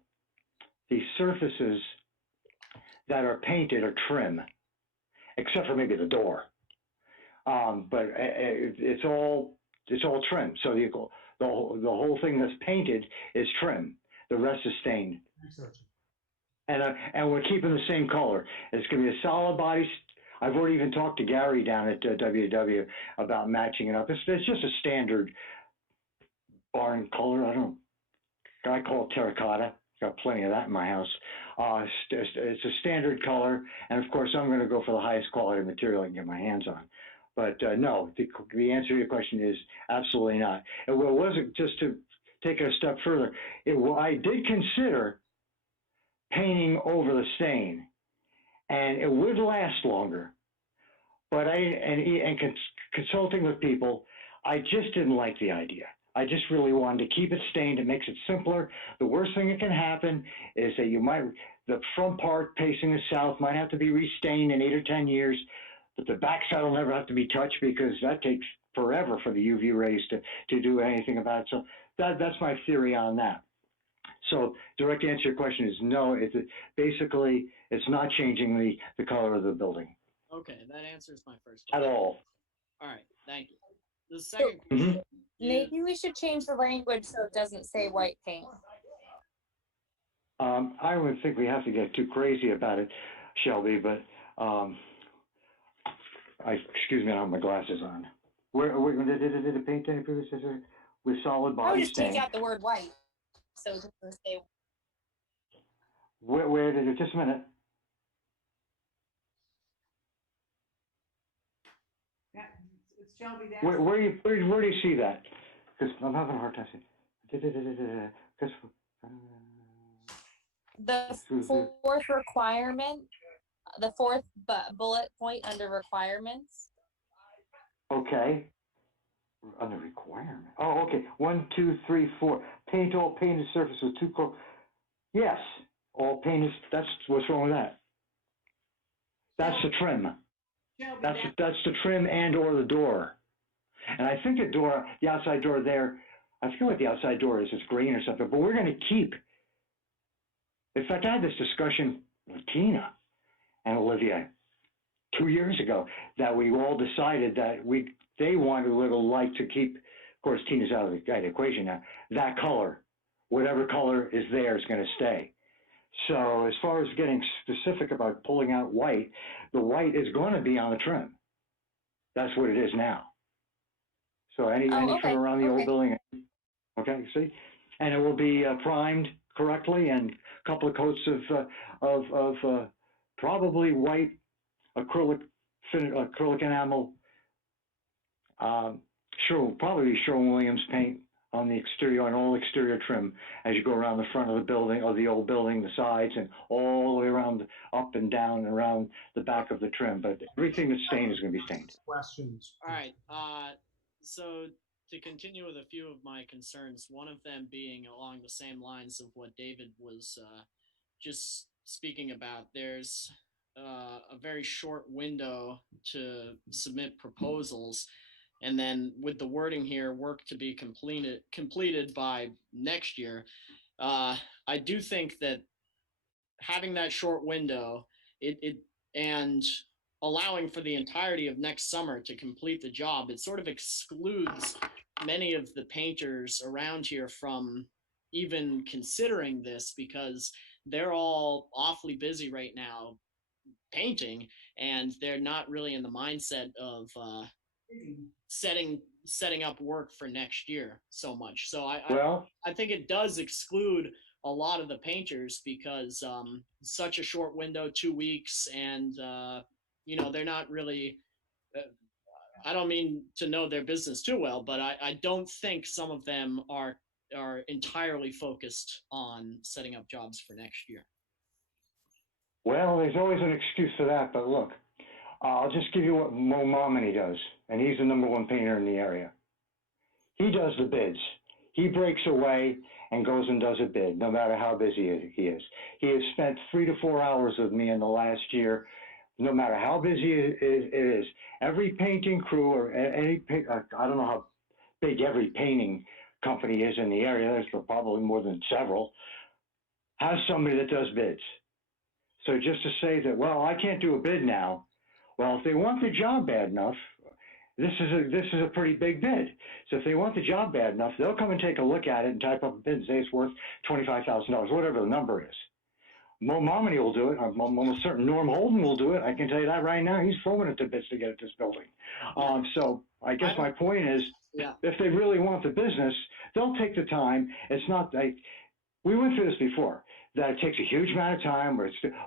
The surfaces that are painted are trim, except for maybe the door. But it's all trim. So the whole thing that's painted is trim. The rest is stained. And we're keeping the same color. It's going to be a solid body. I've already even talked to Gary down at WW about matching it up. It's just a standard barn color. I call it terracotta. Got plenty of that in my house. It's a standard color, and of course I'm going to go for the highest quality material I can get my hands on. But no, the answer to your question is absolutely not. It wasn't, just to take it a step further, I did consider painting over the stain, and it would last longer. But consulting with people, I just didn't like the idea. I just really wanted to keep it stained. It makes it simpler. The worst thing that can happen is that the front part facing the south might have to be restained in 8 or 10 years, but the backside will never have to be touched because that takes forever for the UV rays to do anything about it. So that's my theory on that. So direct answer to your question is no, basically it's not changing the color of the building. Okay, that answers my first At question. all. All right, thank you. The second question is, Maybe we should change the language so it doesn't say white paint. I would think we have to get too crazy about it, Shelby, but excuse me, I don't have my glasses on. Where did it paint any previous with solid I would body just stain? take out the word white. So it doesn't say. Where did it? Just a minute. Yeah, it's Shelby. That's Where do you see that? Because I'm having a hard time seeing. The fourth requirement, the fourth bullet point under requirements. Okay. Under requirement. Oh, okay. 1, 2, 3, 4. Paint all painted surfaces with 2 colors. Yes, all painted. That's what's wrong with that. That's the trim. Shelby, That's the trim and or the door. And I think the outside door there, I forget what the outside door is. It's green or something. But we're going to keep. In fact, I had this discussion with Tina and Olivia 2 years ago that we all decided that they would like to keep. Of course, Tina's out of the equation now. That color, whatever color is there, is going to stay. So as far as getting specific about pulling out white, the white is going to be on the trim. That's what it is now. So any trim around the old building, okay, see, and it will be primed correctly and a couple of coats of probably white acrylic enamel. Probably Sherwin-Williams paint on the exterior, on all exterior trim as you go around the front of the building, or the old building, the sides, and all the way around, up and down, and around the back of the trim. But everything that's stained is going to be stained. Questions? all right, so to continue with a few of my concerns, one of them being along the same lines of what David was just speaking about, there's a very short window to submit proposals, and then with the wording here, work to be completed by next year. I do think that having that short window, it and allowing for the entirety of next summer to complete the job, it sort of excludes many of the painters around here from even considering this, because they're all awfully busy right now painting, and they're not really in the mindset of setting up work for next year so much. So I think it does exclude a lot of the painters, because such a short window, 2 weeks, and they're not really. I don't mean to know their business too well, but I don't think some of them are entirely focused on setting up jobs for next year. Well, there's always an excuse for that, but look, I'll just give you what Mo Momini does, and he's the #1 painter in the area. He does the bids. He breaks away and goes and does a bid, no matter how busy he is. He has spent 3 to 4 hours with me in the last year, no matter how busy it is. Every painting crew, or any, I don't know how big every painting company is in the area, there's probably more than several, has somebody that does bids. So just to say that, well, I can't do a bid now. Well, if they want the job bad enough, this is a pretty big bid. So if they want the job bad enough, they'll come and take a look at it and type up a bid and say it's worth $25,000, whatever the number is. Mo Momini will do it. I'm almost certain Norm Holden will do it. I can tell you that right now. He's throwing it to bits to get at this building. So I guess my point is, if they really want the business, they'll take the time. It's not like, we went through this before, that it takes a huge amount of time,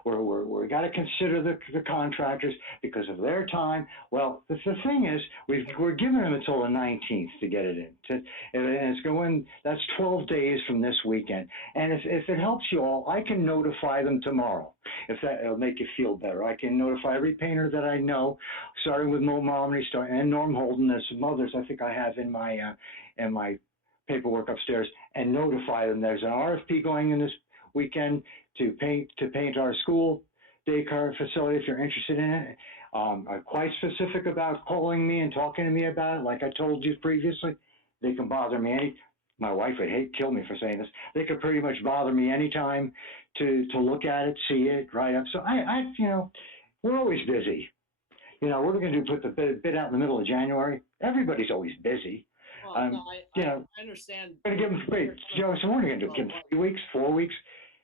where we got to consider the contractors because of their time. Well, the thing is, we're giving them until the 19th to get it in. And it's going, that's 12 days from this weekend. And if it helps you all, I can notify them tomorrow, if that'll make you feel better. I can notify every painter that I know, starting with Mo Momini and Norm Holden. There's some others I think I have in my paperwork upstairs, and notify them there's an RFP going in this weekend to paint our school daycare facility if you're interested in it. I'm quite specific about calling me and talking to me about it. Like I told you previously, they can bother me. My wife would kill me for saying this. They could pretty much bother me anytime to look at it, see it, write up. So we're always busy. What are we going to do? Put the bid out in the middle of January? Everybody's always busy. Well, no, I understand. Going to give them, wait, Joe, so what are we going to do? Give them 3 weeks, 4 weeks?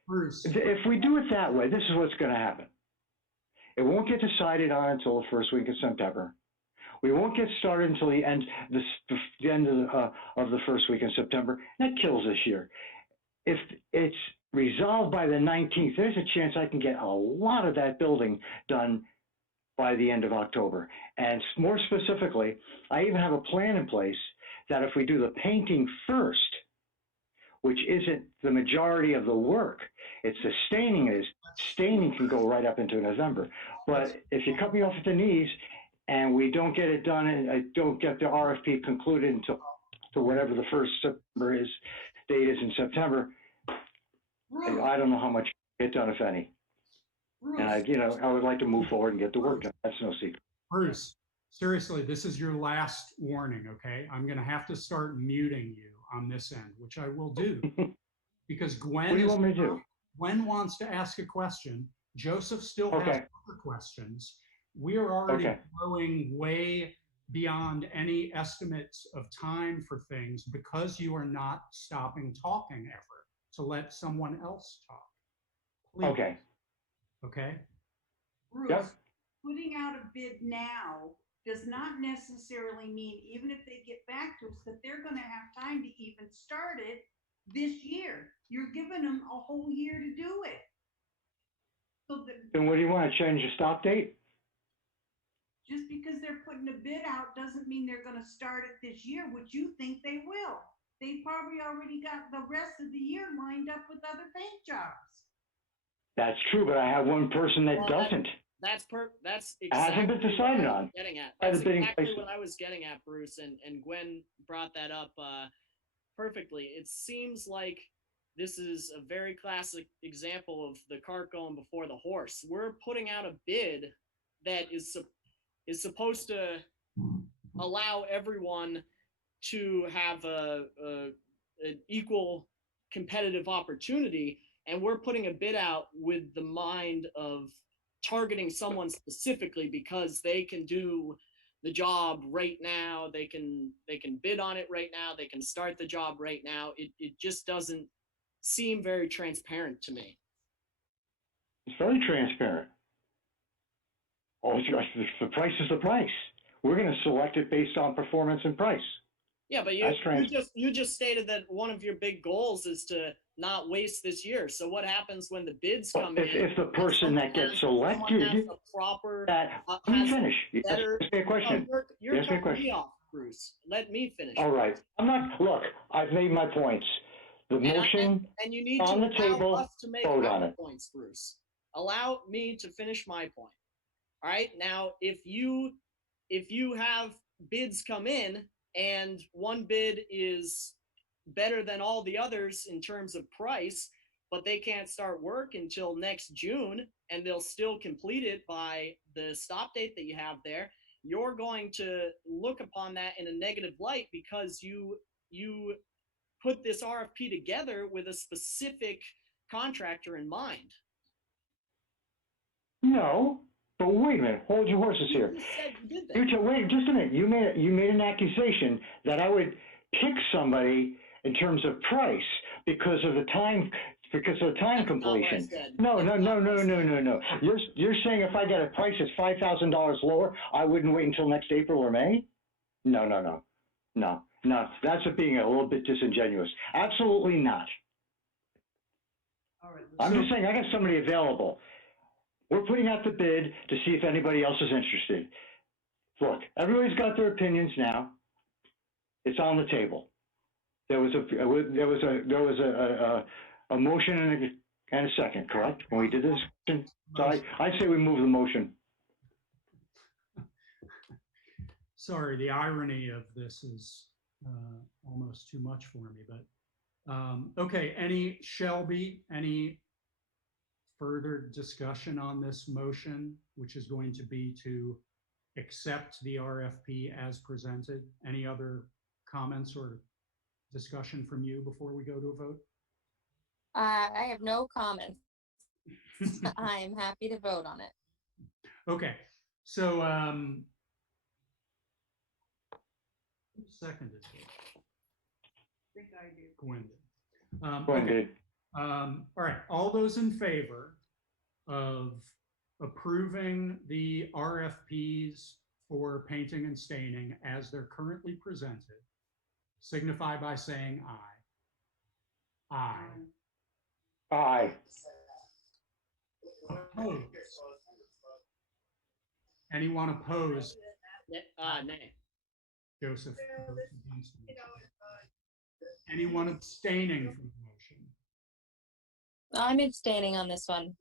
Bruce. If we do it that way, this is what's going to happen. It won't get decided on until the first week of September. We won't get started until the end of the first week in September. That kills this year. If it's resolved by the 19th, there's a chance I can get a lot of that building done by the end of October. And more specifically, I even have a plan in place that if we do the painting first, which isn't the majority of the work, it's the staining. Staining can go right up into November. But if you cut me off at the knees and we don't get it done, and I don't get the RFP concluded until whatever the first September date is in September, I don't know how much get done, if any. And I would like to move forward and get the work done. That's no secret. Bruce, seriously, this is your last warning, okay? I'm going to have to start muting you on this end, which I will do, because Gwen. What do you want me to do? Gwen wants to ask a question. Joseph still has other questions. We are already going way beyond any estimates of time for things, because you are not stopping talking ever to let someone else talk. Please. Okay. Okay? Bruce, putting out a bid now does not necessarily mean, even if they get back to us, that they're going to have time to even start it this year. You're giving them a whole year to do it. So then what do you want to change the stop date? Just because they're putting a bid out doesn't mean they're going to start it this year, which you think they will. They probably already got the rest of the year lined up with other paint jobs. That's true, but I have one person that doesn't. That's exactly hasn't been decided on. Getting at. That's exactly what I was getting at, Bruce, and Gwen brought that up perfectly. It seems like this is a very classic example of the cart going before the horse. We're putting out a bid that is supposed to allow everyone to have an equal competitive opportunity, and we're putting a bid out with the mind of targeting someone specifically because they can do the job right now, they can bid on it right now, they can start the job right now. It just doesn't seem very transparent to me. It's very transparent. Oh, the price is the price. We're going to select it based on performance and price. Yeah, but you just stated that one of your big goals is to not waste this year. So what happens when the bids come in? If the person that gets selected, let me finish. Ask me a question. No, you're cutting me off, Bruce. Let me finish. All right. Look, I've made my points. The motion and you need on to the table, us to make vote on our it. points, Bruce. Allow me to finish my point. All right. Now, if you have bids come in and one bid is better than all the others in terms of price, but they can't start work until next June and they'll still complete it by the stop date that you have there, you're going to look upon that in a negative light because you put this RFP together with a specific contractor in mind. No, but wait a minute. Hold your horses here. You said you did that. Wait just a minute. You made an accusation that I would pick somebody in terms of price because of the time completion. No. You're saying if I get a price that's $5,000 lower, I wouldn't wait until next April or May? No. That's being a little bit disingenuous. Absolutely not. All right. I'm just saying I got somebody available. We're putting out the bid to see if anybody else is interested. Look, everybody's got their opinions now. It's on the table. There was a motion and a second, correct? When we did this, so I say we move the motion. Sorry, the irony of this is almost too much for me, but okay. Shelby, any further discussion on this motion, which is going to be to accept the RFP as presented? Any other comments or discussion from you before we go to a vote? I have no comments. I'm happy to vote on it. Okay, so who seconded it? I think I do. Gwen did. Okay. All right, all those in favor of approving the RFPs for painting and staining as they're currently presented, signify by saying aye. Aye. Aye. Opposed? Anyone opposed? Nay. Joseph votes against the motion. Anyone abstaining from the motion? I'm abstaining on this one.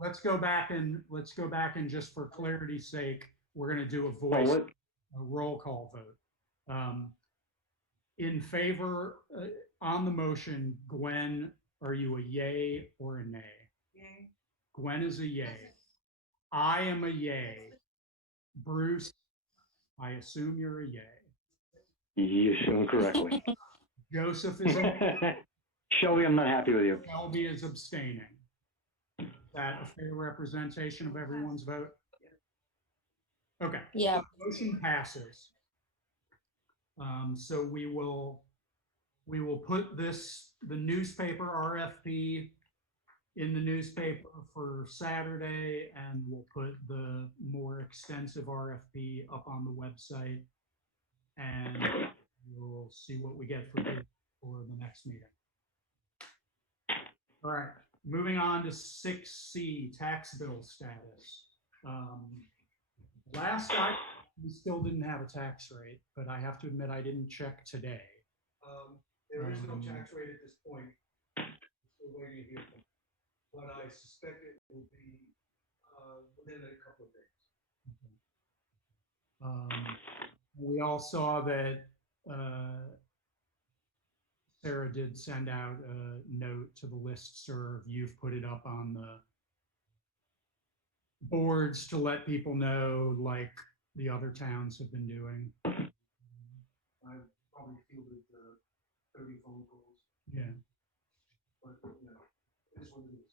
Let's go back and just for clarity's sake, we're going to do a roll call vote. In favor on the motion, Gwen, are you a yay or a nay? Yay. Gwen is a yay. I am a yay. Bruce, I assume you're a yay. You assume correctly. Joseph is a Shelby, I'm not happy with you. Shelby is abstaining. Is that a fair representation of everyone's vote? Okay. Yeah. The motion passes. So we will put the newspaper RFP in the newspaper for Saturday, and we'll put the more extensive RFP up on the website, and we'll see what we get for the next meeting. All right, moving on to 6C, tax bill status. Last time, we still didn't have a tax rate, but I have to admit I didn't check today. There is no tax rate at this point. Still waiting to hear from, but I suspect it will be within a couple of days. We all saw that Sarah did send out a note to the listserv. You've put it up on the boards to let people know, like the other towns have been doing. I probably fielded 30 phone calls, Yeah. but you know, it is what it is.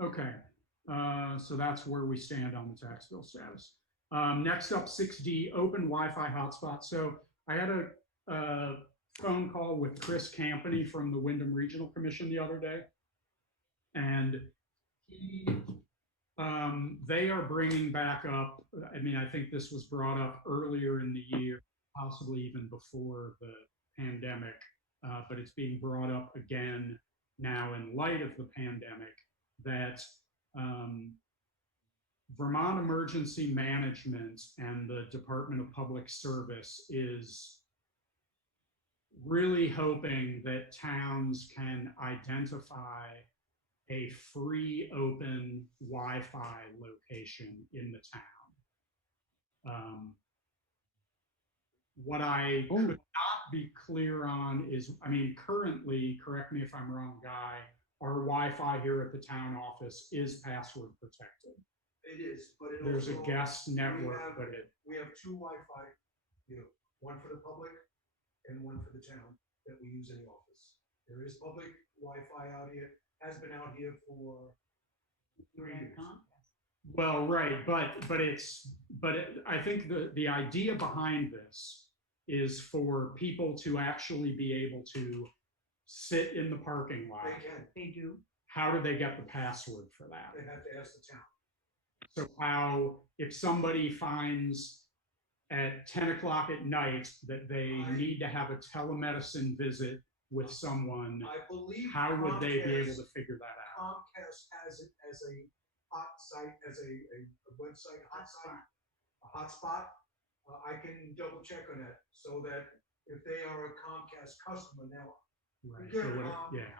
Okay. So that's where we stand on the tax bill status. Next up, 6D, open Wi-Fi hotspot. So I had a phone call with Chris Campany from the Wyndham Regional Commission the other day. And they are bringing back up, I mean, I think this was brought up earlier in the year, possibly even before the pandemic, but it's being brought up again now in light of the pandemic, that Vermont Emergency Management and the Department of Public Service is really hoping that towns can identify a free open Wi-Fi location in the town. What I could not be clear on is, I mean, currently, correct me if I'm wrong, Guy, our Wi-Fi here at the town office is password protected. It is, but it There's a also, guest network, but we have two Wi-Fi, you know, one for the public and one for the town that we use in the office. There is public Wi-Fi out here, has been out here for 3 years. well, right, but I think the idea behind this is for people to actually be able to sit in the parking lot. They can, They do. How do they get the password for that? they have to ask the town. So how, if somebody finds at 10 o'clock at night that they need to have a telemedicine visit with someone, I believe. how would they be able Comcast- to figure that out? Comcast has it as a hot site, as a website, a hotspot. I can double check on that, so that if they are a Comcast customer now, Right. Good, So what- yeah.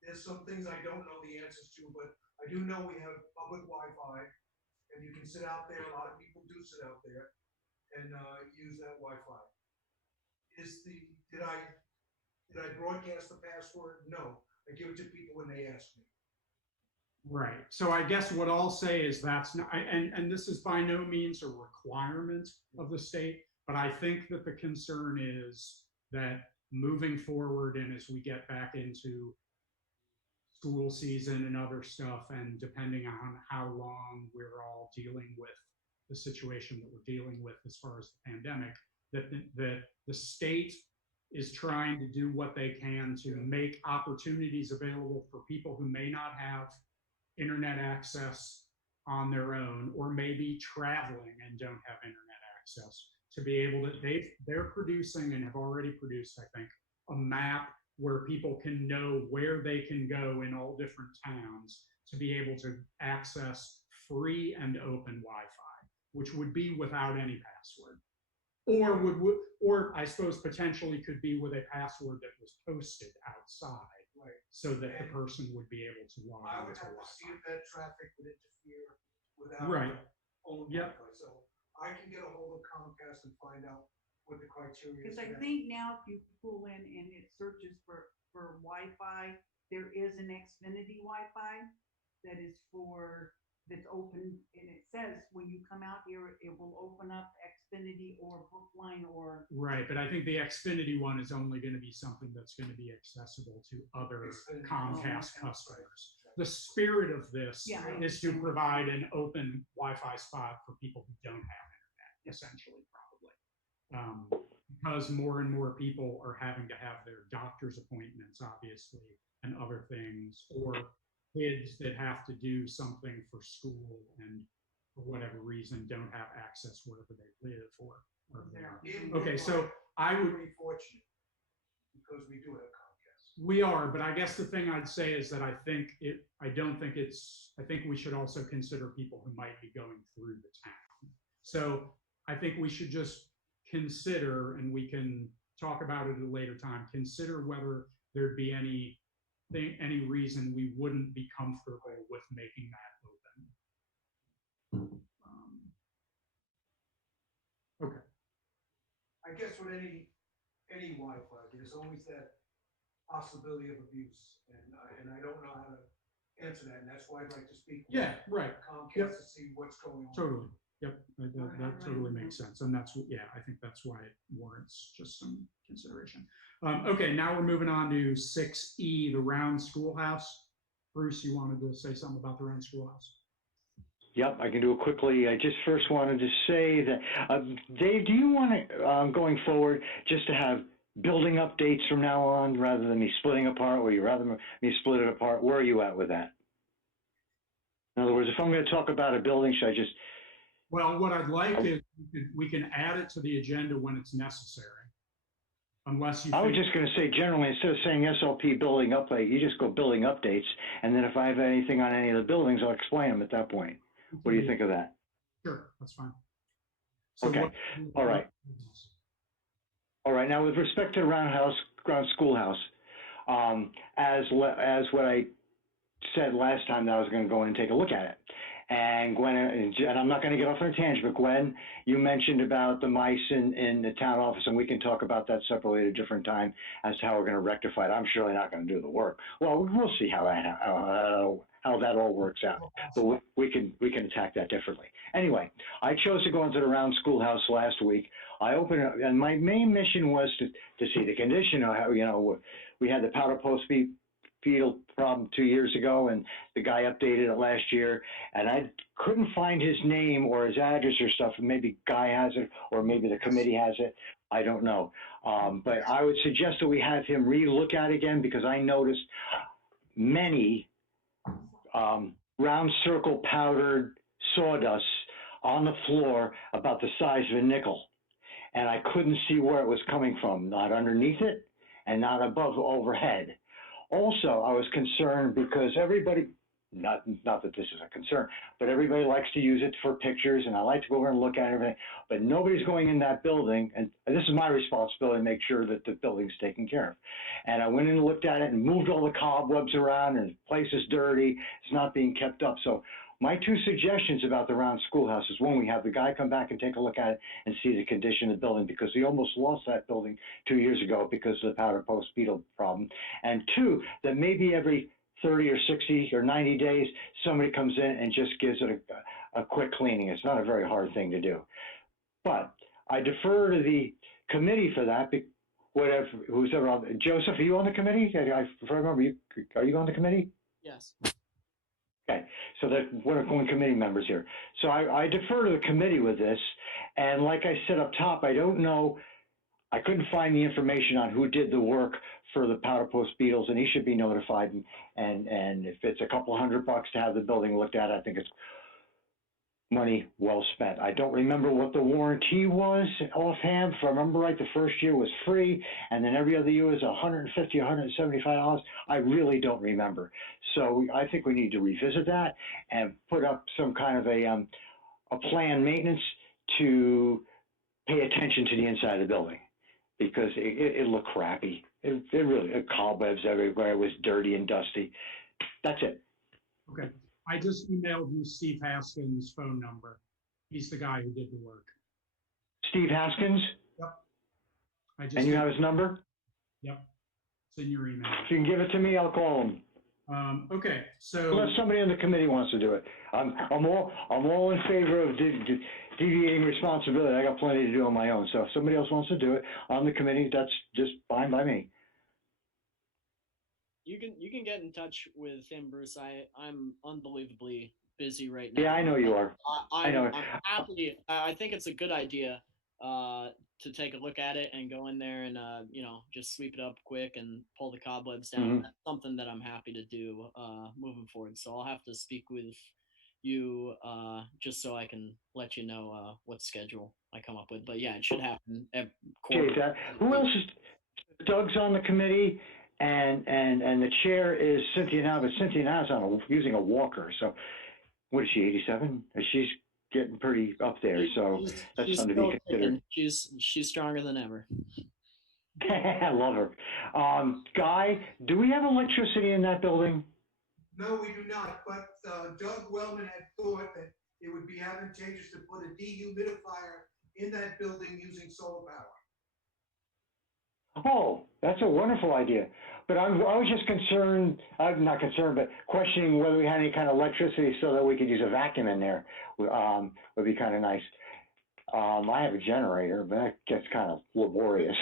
there's some things I don't know the answers to, but I do know we have public Wi-Fi, and you can sit out there, a lot of people do sit out there, and use that Wi-Fi. Did I broadcast the password? No, I give it to people when they ask me. Right. So I guess what I'll say is that's not, and this is by no means a requirement of the state, but I think that the concern is that moving forward and as we get back into school season and other stuff, and depending on how long we're all dealing with the situation that we're dealing with as far as the pandemic, that the state is trying to do what they can to make opportunities available for people who may not have internet access on their own, or maybe traveling and don't have internet access, to be able to, they're producing and have already produced, I think, a map where people can know where they can go in all different towns to be able to access free and open Wi-Fi, which would be without any password. Or I suppose potentially could be with a password that was posted outside. Right. So that the person would be able to log I on would to have to see Wi-Fi. if that traffic would interfere with our Right. own Yep. Wi-Fi. So I can get a hold of Comcast and find out what the criteria is. Because I for that. think now if you pull in and it searches for Wi-Fi, there is an Xfinity Wi-Fi that is that's open, and it says when you come out here, it will open up Xfinity or Brookline or. Right, but I think the Xfinity one is only going to be something that's going to be accessible to other Xfinity. Comcast Oh, okay. customers. The spirit of this Yeah, I is to understand. provide an open Wi-Fi spot for people who don't have internet, essentially, probably. Because more and more people are having to have their doctor's appointments, obviously, and other things, or kids that have to do something for school and for whatever reason don't have access wherever they live or there. Okay, so I We're would, pretty fortunate because we do have Comcast. we are, but I guess the thing I'd say is that I think we should also consider people who might be going through the town. So I think we should just consider, and we can talk about it at a later time, consider whether there'd be any reason we wouldn't be comfortable with making that open. Okay. I guess with any there's always that possibility of abuse. And I don't know how to answer that, and that's why I'd like to speak with Yeah, right. Comcast Yep. to see what's going on. Totally. Yep. That totally makes sense. And that's what, yeah, I think that's why it warrants just some consideration. Okay, now we're moving on to 6E, the Round Schoolhouse. Bruce, you wanted to say something about the Round Schoolhouse? Yep, I can do it quickly. I just first wanted to say that, Dave, do you want to, going forward, just to have building updates from now on rather than me splitting apart, or you rather me split it apart? Where are you at with that? In other words, if I'm going to talk about a building, should I just... Well, what I'd like is we can add it to the agenda when it's necessary. Unless you I was think- just going to say, generally, instead of saying SLP building update, you just go building updates, and then if I have anything on any of the buildings, I'll explain them at that point. What do you think of that? Sure, that's fine. So Okay, all right. All right, now with respect to the Round Schoolhouse, as what I said last time, that I was going to go in and take a look at it. And Gwen, and I'm not going to get off on a tangent, but Gwen, you mentioned about the mice in the town office, and we can talk about that separately at a different time as to how we're going to rectify it. I'm surely not going to do the work. Well, we'll see how that all works out. But we can attack that differently. Anyway, I chose to go into the Round Schoolhouse last week. I opened it, and my main mission was to see the condition of how, you know, we had the powder post beetle problem 2 years ago, and the guy updated it last year, and I couldn't find his name or his address or stuff. Maybe Guy has it, or maybe the committee has it. I don't know. But I would suggest that we have him re-look at it again, because I noticed many round circle powdered sawdust on the floor about the size of a nickel. And I couldn't see where it was coming from, not underneath it and not above overhead. Also, I was concerned because everybody, not that this is a concern, but everybody likes to use it for pictures, and I like to go over and look at everything, but nobody's going in that building, and this is my responsibility to make sure that the building's taken care of. And I went in and looked at it and moved all the cobwebs around, and the place is dirty, it's not being kept up. So my two suggestions about the Round Schoolhouse is, one, we have the guy come back and take a look at it and see the condition of the building, because we almost lost that building 2 years ago because of the powder post beetle problem. And two, that maybe every 30 or 60 or 90 days, somebody comes in and just gives it a quick cleaning. It's not a very hard thing to do. But I defer to the committee for that. Whatever, who's ever on, Joseph, are you on the committee? If I remember, are you on the committee? Yes. Okay, so we're going committee members here. So I defer to the committee with this, and like I said up top, I don't know, I couldn't find the information on who did the work for the powder post beetles, and he should be notified, and if it's a couple $100 to have the building looked at, I think it's money well spent. I don't remember what the warranty was offhand. If I remember right, the first year was free, and then every other year was $150, $175. I really don't remember. So I think we need to revisit that and put up some kind of a planned maintenance to pay attention to the inside of the building, because it looked crappy. It really, cobwebs everywhere. It was dirty and dusty. That's it. Okay. I just emailed you Steve Haskins' phone number. He's the guy who did the work. Steve Haskins? Yep. And you have his number? Yep. It's in your email. If you can give it to me, I'll call him. Okay, so Unless somebody on the committee wants to do it. I'm all in favor of deviating responsibility. I got plenty to do on my own. So if somebody else wants to do it on the committee, that's just fine by me. You can get in touch with him, Bruce. I'm unbelievably busy right now. Yeah, I know you are. I know. I'm happy. I think it's a good idea to take a look at it and go in there and just sweep it up quick and pull the cobwebs down. Mm-hmm. That's something that I'm happy to do moving forward. So I'll have to speak with you just so I can let you know what schedule I come up with. But yeah, it should happen. Who else is? Doug's on the committee. And the chair is Cynthia now, but Cynthia now is using a walker. So what is she, 87? She's getting pretty up there. So that's something to be considered. She's stronger than ever. I love her. Guy, do we have electricity in that building? No, we do not, but Doug Wellman had thought that it would be advantageous to put a dehumidifier in that building using solar power. Oh, that's a wonderful idea. But I was just concerned, I'm not concerned, but questioning whether we had any kind of electricity so that we could use a vacuum in there. Would be kind of nice. I have a generator, but that gets kind of laborious.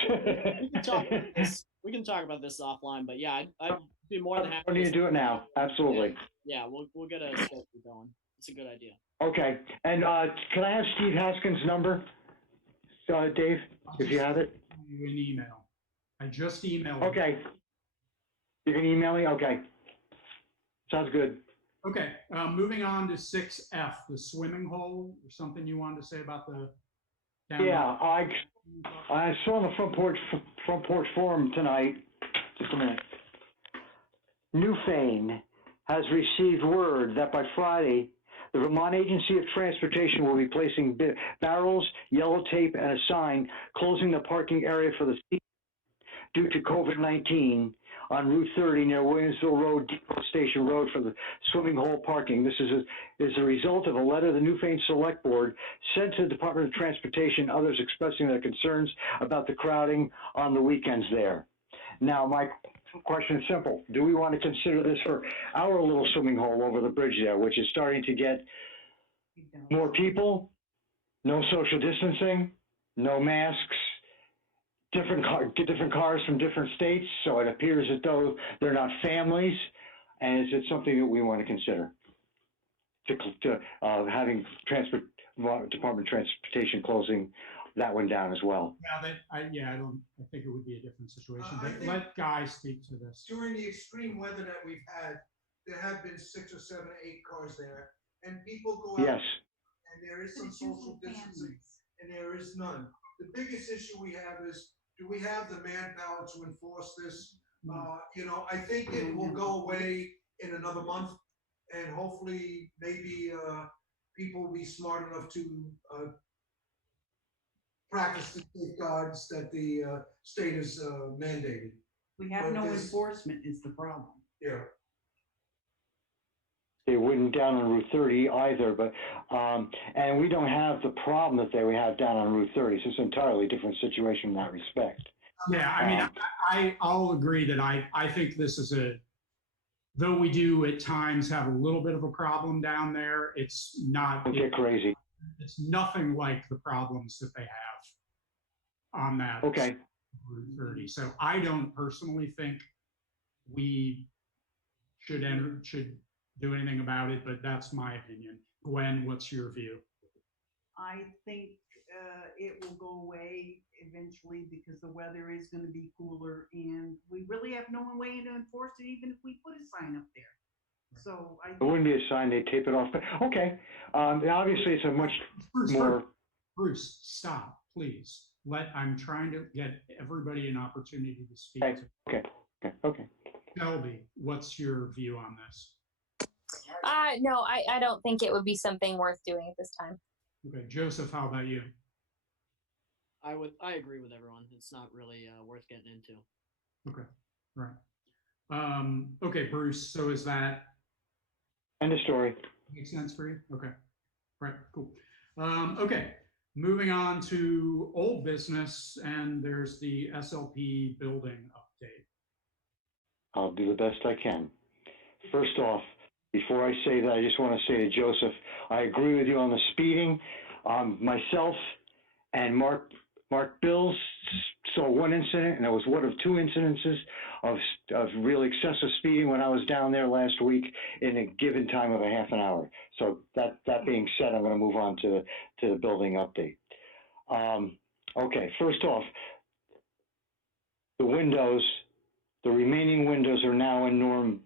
We can talk about this offline, but yeah, I'd be more than happy. We need to do it now. Absolutely. Yeah, we'll get a schedule going. It's a good idea. Okay. And can I have Steve Haskins' number, Dave, if you have it? You an email. I just emailed. Okay. You can email me? Okay. Sounds good. Okay, moving on to 6F, the swimming hole, or something you wanted to say about the. Yeah, I saw on the front porch forum tonight, just a minute. Newfane has received word that by Friday, the Vermont Agency of Transportation will be placing barrels, yellow tape, and a sign closing the parking area for the season due to COVID-19 on Route 30 near Williamsville Road, Depot Station Road for the swimming hole parking. This is a result of a letter the Newfane Select Board sent to the Department of Transportation, others expressing their concerns about the crowding on the weekends there. Now, my question is simple. Do we want to consider this for our little swimming hole over the bridge there, which is starting to get more people, no social distancing, no masks, different cars from different states, so it appears as though they're not families, and is it something that we want to consider? Having Department of Transportation closing that one down as well. I think it would be a different situation, I but think let Guy speak to this. During the extreme weather that we've had, there have been 6 or 7 or 8 cars there, and people go out. Yes. And there is But some it's usually social distancing, families. and there is none. The biggest issue we have is, do we have the manpower to enforce this? I think it will go away in another month, and hopefully, maybe people will be smart enough to practice the safeguards that the state has mandated. We have But no this- enforcement is the problem. Yeah. They wouldn't down on Route 30 either, but and we don't have the problem that they would have down on Route 30. So it's an entirely different situation in that respect. Yeah, I mean, I'll agree that I think this is though we do at times have a little bit of a problem down there, it's not. Don't get crazy. It's nothing like the problems that they have on that Okay. Route 30. So I don't personally think we should do anything about it, but that's my opinion. Gwen, what's your view? I think it will go away eventually because the weather is going to be cooler and we really have no way to enforce it even if we put a sign up there. So It wouldn't be a sign, they tape it off, but okay. Obviously it's a much more. Bruce, stop, please. I'm trying to get everybody an opportunity to speak. Okay. Shelby, what's your view on this? No, I don't think it would be something worth doing at this time. Okay, Joseph, how about you? I agree with everyone. It's not really worth getting into. Okay, right. Okay, Bruce, so is that End of story. make sense for you? Okay, right, cool. Okay, moving on to old business, and there's the SLP building update. I'll do the best I can. First off, before I say that, I just want to say to Joseph, I agree with you on the speeding. Myself and Mark Bills saw one incident, and it was one of 2 incidences of really excessive speeding when I was down there last week in a given time of a half an hour. So that being said, I'm going to move on to the building update. Okay, first off, the remaining windows are now in Norm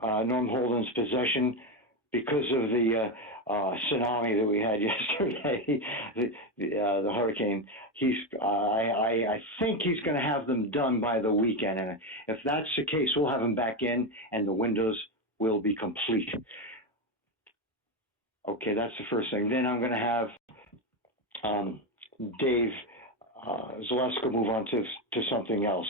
Holden's possession because of the tsunami that we had yesterday, the hurricane. I think he's going to have them done by the weekend, and if that's the case, we'll have them back in, and the windows will be complete. Okay, that's the first thing. Then I'm going to have Dave Zaleska move on to something else.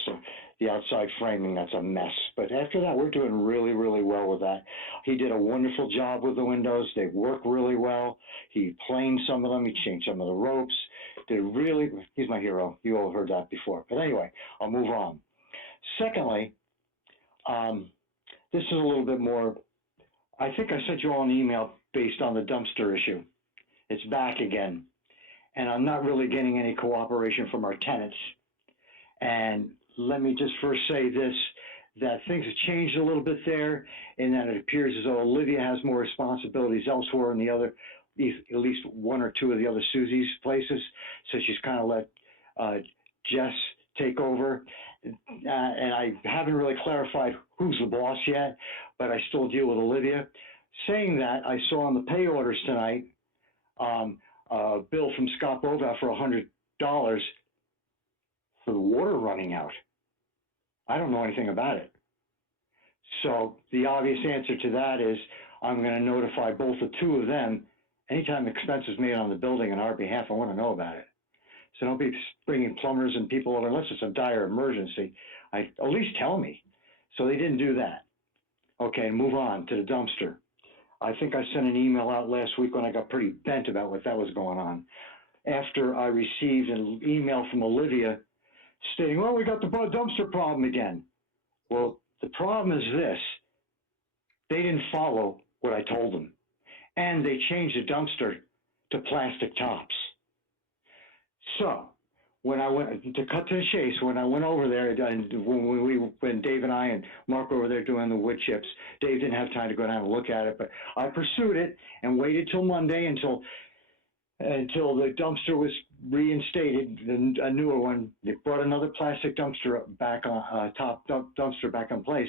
The outside framing, that's a mess. But after that, we're doing really, really well with that. He did a wonderful job with the windows. They work really well. He planed some of them. He changed some of the ropes. did really, he's my hero. You all heard that before. But anyway, I'll move on. Secondly, this is a little bit more, I think I sent you all an email based on the dumpster issue. It's back again. And I'm not really getting any cooperation from our tenants. And let me just first say this, that things have changed a little bit there, in that it appears as though Olivia has more responsibilities elsewhere in the other, at least one or two of the other Susie's places. So she's kind of let Jess take over. And I haven't really clarified who's the boss yet, but I still deal with Olivia. Saying that, I saw on the pay orders tonight, a bill from Scott Bova for $100 for the water running out. I don't know anything about it. So the obvious answer to that is I'm going to notify both the two of them. Anytime expense is made on the building on our behalf, I want to know about it. So don't be bringing plumbers and people over unless it's a dire emergency. At least tell me. So they didn't do that. Okay, move on to the dumpster. I think I sent an email out last week when I got pretty bent about what that was going on. After I received an email from Olivia stating, well, we got the dumpster problem again. Well, the problem is this. They didn't follow what I told them. And they changed the dumpster to plastic tops. So when I went, to cut to the chase, when I went over there, and when Dave and I and Mark were over there doing the wood chips, Dave didn't have time to go down and look at it, but I pursued it and waited till Monday until the dumpster was reinstated, a newer one. They brought another plastic dumpster back on, top dumpster back in place.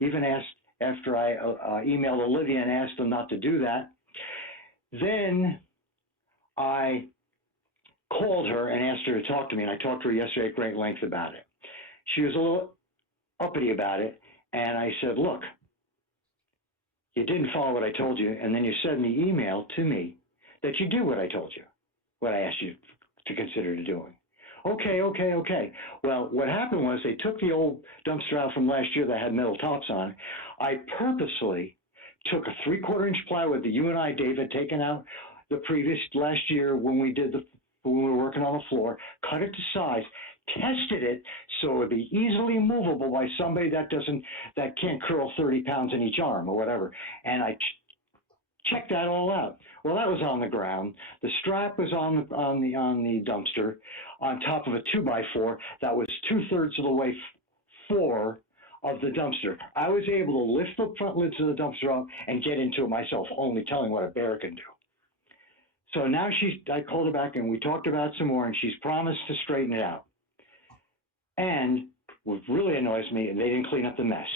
Even asked, after I emailed Olivia and asked them not to do that, then I called her and asked her to talk to me, and I talked to her yesterday at great length about it. She was a little uppity about it, and I said, look, you didn't follow what I told you, and then you said in the email to me that you do what I told you, what I asked you to consider doing. Okay. Well, what happened was they took the old dumpster out from last year that had metal tops on it. I purposely took a 3/4 inch plywood that you and I, Dave, had taken out last year when we were working on the floor, cut it to size, tested it so it would be easily movable by somebody that can't curl 30 pounds in each arm or whatever. And I checked that all out. Well, that was on the ground. The strap was on the dumpster on top of a 2x4 that was 2/3 of the way floor of the dumpster. I was able to lift the front lids of the dumpster up and get into it myself, only telling what a bear can do. So now I called her back and we talked about some more, and she's promised to straighten it out. And what really annoys me, they didn't clean up the mess.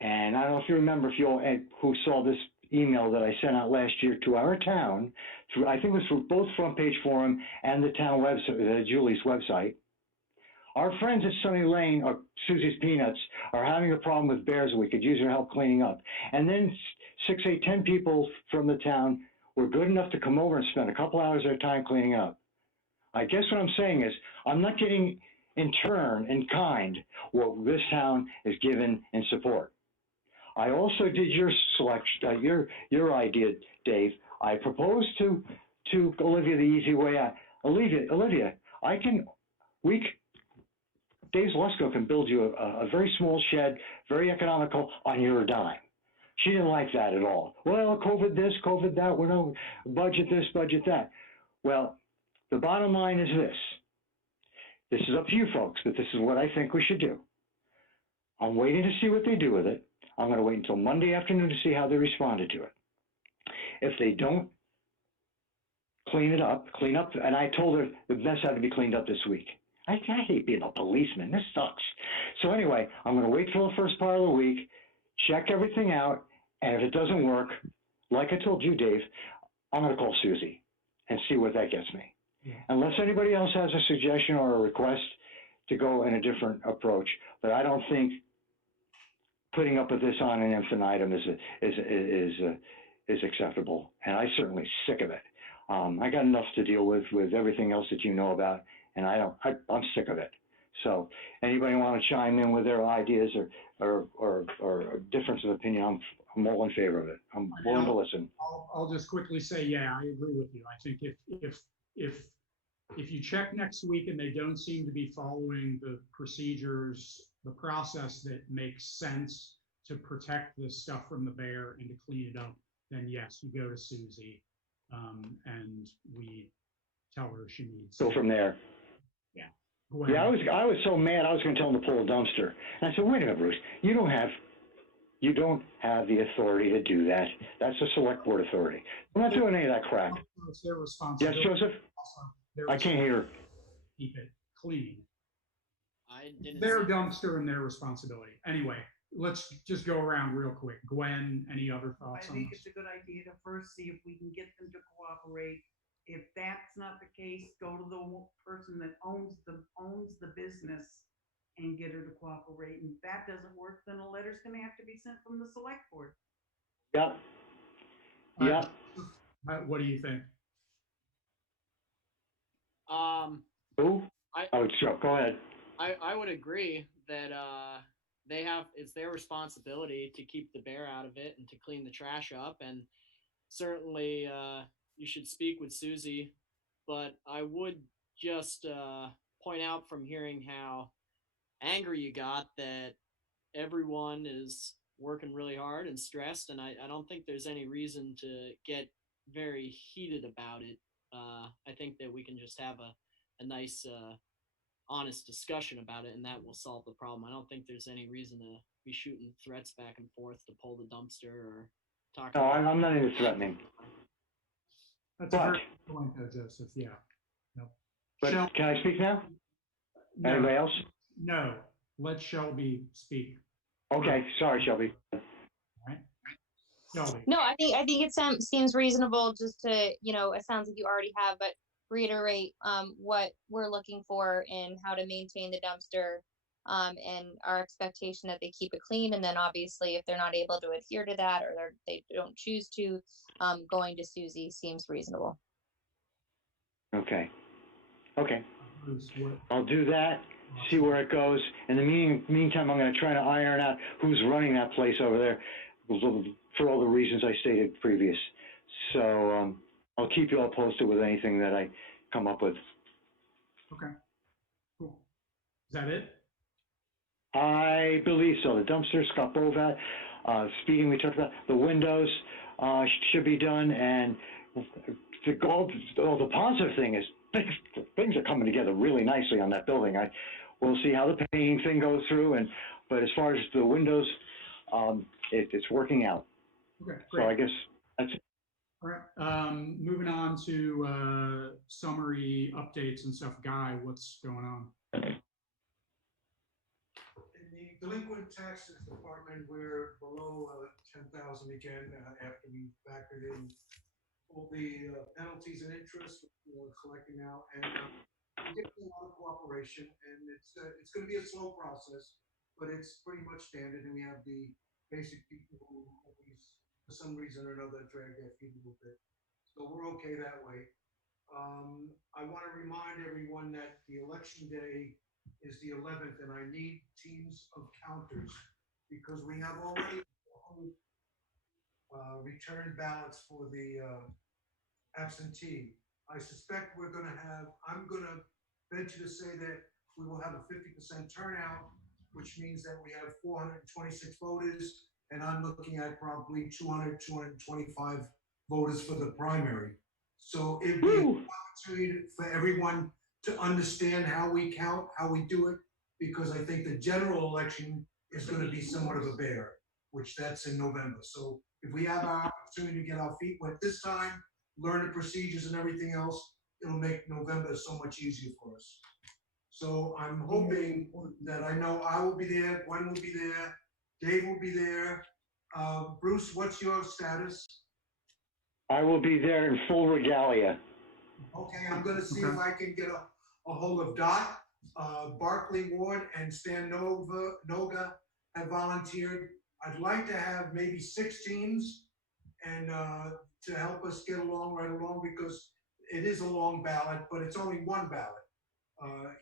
And I don't know if you remember, who saw this email that I sent out last year to our town, I think it was for both Front Page Forum and the town website, Julie's website. Our friends at Sunny Lane, or Susie's Peanuts, are having a problem with bears, and we could use your help cleaning up. And then 6, 8, 10 people from the town were good enough to come over and spend a couple hours of their time cleaning up. I guess what I'm saying is I'm not getting in turn, in kind, what this town is given in support. I also did your selection, your idea, Dave. I proposed to Olivia the easy way out. Olivia, Dave Zalesko can build you a very small shed, very economical, on your dime. She didn't like that at all. Well, COVID this, COVID that, we're no budget this, budget that. Well, the bottom line is this. This is up to you folks, but this is what I think we should do. I'm waiting to see what they do with it. I'm going to wait until Monday afternoon to see how they responded to it. If they don't clean up, and I told her the mess had to be cleaned up this week. I hate being a policeman. This sucks. So anyway, I'm going to wait till the first part of the week, check everything out, and if it doesn't work, like I told you, Dave, I'm going to call Susie and see what that gets me. Yeah. Unless anybody else has a suggestion or a request to go in a different approach, but I don't think putting up with this on an infinitum is acceptable, and I'm certainly sick of it. I got enough to deal with everything else that you know about, and I'm sick of it. So anybody want to chime in with their ideas or a difference of opinion, I'm all in favor of it. I'm willing to listen. I'll just quickly say, yeah, I agree with you. I think if if you check next week and they don't seem to be following the procedures, the process that makes sense to protect this stuff from the bear and to clean it up, then yes, you go to Susie, and we tell her she needs. Go from there. Gwen. Yeah, I was so mad, I was gonna tell him to pull a dumpster. And I said, wait a minute, Bruce, you don't have the authority to do that. That's a select board authority. I'm not doing any of that crap. It's their Yes, responsibility. Joseph? Their I can't hear. Keep it clean. I didn't. Their see- dumpster and their responsibility. Anyway, let's just go around real quick. Gwen, any other I thoughts on think this? it's a good idea to first see if we can get them to cooperate. If that's not the case, go to the person that owns the business and get her to cooperate. And if that doesn't work, then a letter's gonna have to be sent from the select board. Yep. Uh, Yep. What do you think? Who? I- Oh, sure, go ahead. I would agree that it's their responsibility to keep the bear out of it and to clean the trash up, and certainly you should speak with Susie. But I would just point out from hearing how angry you got that everyone is working really hard and stressed, and I don't think there's any reason to get very heated about it. I think that we can just have a nice honest discussion about it, and that will solve the problem. I don't think there's any reason to be shooting threats back and forth to pull the dumpster or talk. No, I'm not into threatening. That's a But- very good point, though, Joseph. Yeah. No. But can I speak now? No, Anybody else? no. Let Shelby speak. Okay, sorry, Shelby. Shelby. No, I think it seems reasonable just to, it sounds like you already have, but reiterate what we're looking for and how to maintain the dumpster, and our expectation that they keep it clean. And then obviously if they're not able to adhere to that, or they don't choose to, going to Susie seems reasonable. Okay. Bruce, what? I'll do that, see where it goes. In the meantime, I'm gonna try to iron out who's running that place over there for all the reasons I stated previous. So, I'll keep you all posted with anything that I come up with. Okay. Cool. Is that it? I believe so. The dumpster, Scott Bovat, speaking, we talked about the windows, should be done, and the positive thing is things are coming together really nicely on that building. We'll see how the painting thing goes through, but as far as the windows, it's working out. Okay, So great. I guess that's it. All right. Moving on to summary updates and stuff. Guy, what's going on? In the delinquent taxes department, we're below 10,000 again after we factored in all the penalties and interest we're collecting now, and we're getting a lot of cooperation, and it's going to be a slow process, but it's pretty much standard, and we have the basic people who always, for some reason or another, drag their feet a little bit. So we're okay that way. I want to remind everyone that the election day is the 11th, and I need teams of counters because we have already returned ballots for the absentee. I suspect I'm going to venture to say that we will have a 50% turnout, which means that we have 426 voters, and I'm looking at probably 200, 225 voters for the primary. So it'd be an opportunity for everyone to understand how we count, how we do it, because I think the general election is going to be somewhat of a bear, which that's in November. So if we have our opportunity to get our feet wet this time, learn the procedures and everything else, it'll make November so much easier for us. So I'm hoping that I know I will be there, Gwen will be there, Dave will be there. Bruce, what's your status? I will be there in full regalia. Okay, I'm gonna see if I can get a hold of Dot, Barkley Ward, and Stan Noga have volunteered. I'd like to have maybe 6 teams and to help us get along right along, because it is a long ballot, but it's only one ballot,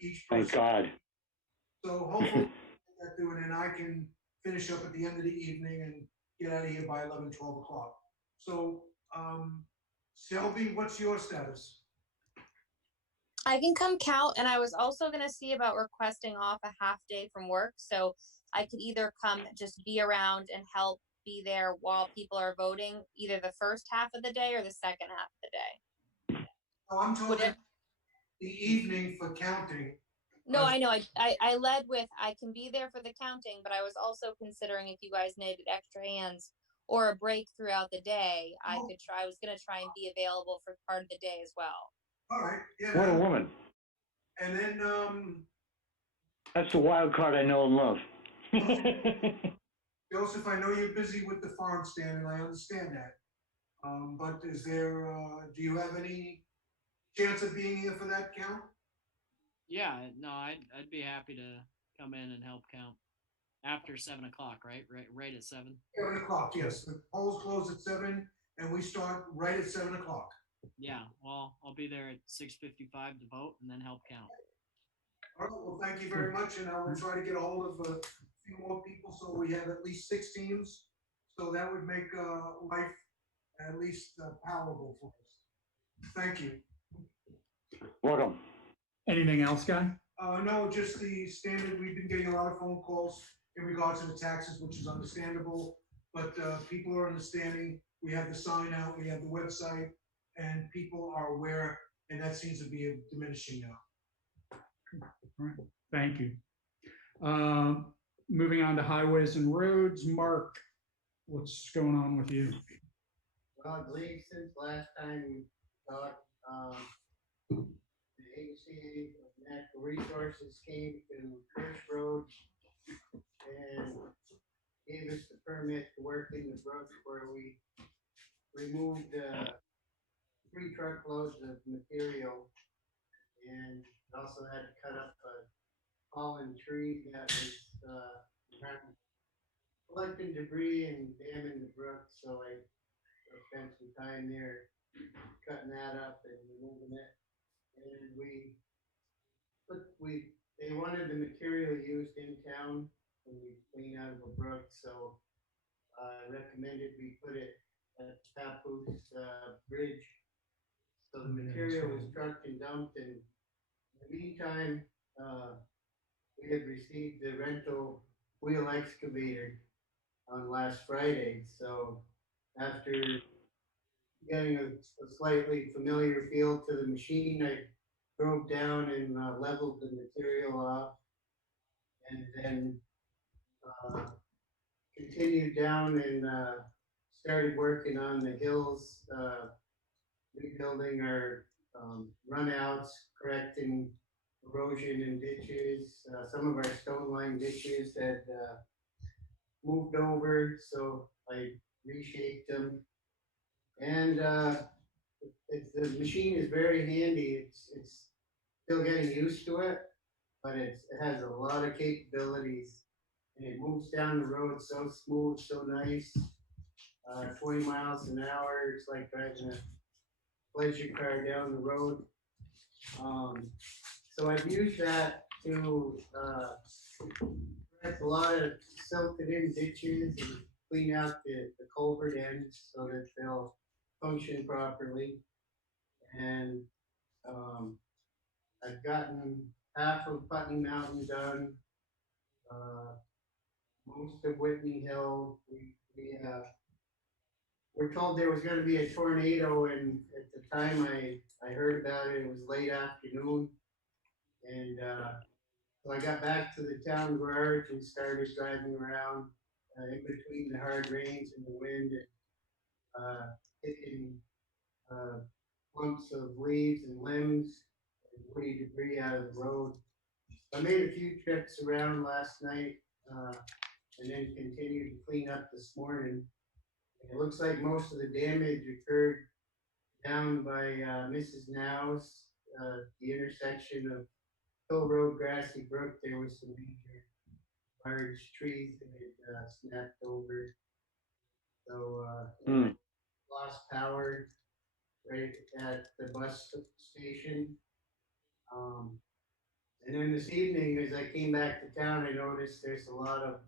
each person. Thank God. So hopefully that do it, and I can finish up at the end of the evening and get out of here by 11, 12 o'clock. So, Selby, what's your status? I can come count, and I was also gonna see about requesting off a half day from work, so I could either come just be around and help be there while people are voting, either the first half of the day or the second half of the day. Oh, I'm Would talking it? the evening for counting. No, I know. I led with I can be there for the counting, but I was also considering if you guys needed extra hands or a break throughout the day, I could try. I was gonna try and be available for part of the day as well. All right, yeah. What a woman. And then, That's the wild card I know and love. Joseph, I know you're busy with the farm stand, and I understand that. But is there, do you have any chance of being here for that count? Yeah, no, I'd be happy to come in and help count after 7 o'clock, right? Right at 7. 7 o'clock, yes. The polls close at 7, and we start right at 7 o'clock. Yeah, well, I'll be there at 6:55 to vote and then help count. All right, well, thank you very much, and I will try to get a hold of a few more people, so we have at least 6 teams. So that would make life at least palatable for us. Thank you. Welcome. Anything else, Guy? No, just the standard, we've been getting a lot of phone calls in regards to the taxes, which is understandable, but people are understanding. We have the sign out, we have the website, and people are aware, and that seems to be diminishing now. All right, thank you. Moving on to highways and roads, Mark, what's going on with you? Well, I believe since last time we talked, the agency of natural resources came to Church Road and gave us the permit to work in the brook where we removed 3 truckloads of material and also had to cut up a fallen tree that was collecting debris and damming the brook, so I spent some time there cutting that up and removing it. And they wanted the material used in town when we clean out of a brook, so I recommended we put it at Papoose Bridge. So the material was trucked and dumped, and in the meantime, we had received the rental wheel excavator on last Friday. So after getting a slightly familiar feel to the machine, I drove down and leveled the material off, and then continued down and started working on the hills, rebuilding our runouts, correcting erosion in ditches. Some of our stone line ditches had moved over, so I reshaped them. And the machine is very handy. It's still getting used to it, but it has a lot of capabilities, and it moves down the road so smooth, so nice. 20 miles an hour. It's like driving a pleasure car down the road. So I've used that to correct a lot of silted in ditches and clean out the culvert ends so that they'll function properly. And I've gotten half of Putney Mountain done, most of Whitney Hill. We're told there was going to be a tornado, and at the time I heard about it, it was late afternoon. And so I got back to the town garage and started driving around in between the hard rains and the wind, and picking clumps of leaves and limbs and woody debris out of the road. I made a few trips around last night and then continued to clean up this morning. It looks like most of the damage occurred down by Mrs. Now's, the intersection of Hill Road, Grassy Brook. There was some major large trees that had snapped over. So lost power right at the bus station. And then this evening, as I came back to town, I noticed there's a lot of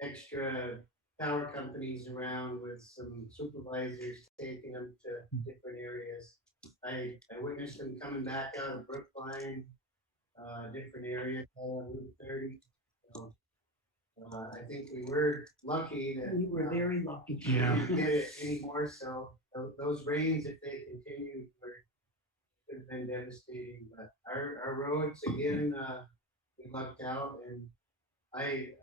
extra power companies around with some supervisors taking them to different areas. I witnessed them coming back out of Brookline, different areas on Route 30. So, I think we were lucky that. We were very lucky. We Yeah. didn't get it anymore, so those rains, if they continued, could have been devastating, but our roads, again, we lucked out, and I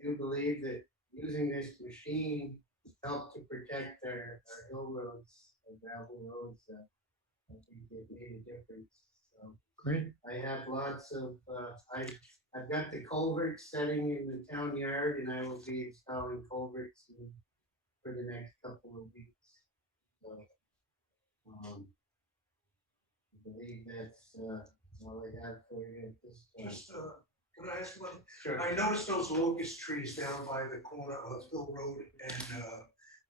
do believe that using this machine helped to protect our hill roads, our gravel roads, I think it made a difference, so. Great. I have lots of, I've got the culverts setting in the town yard, and I will be installing culverts for the next couple of weeks. So, I believe that's all I have for you at this time. Just, could I ask one? Sure. I noticed those locust trees down by the corner of Hill Road and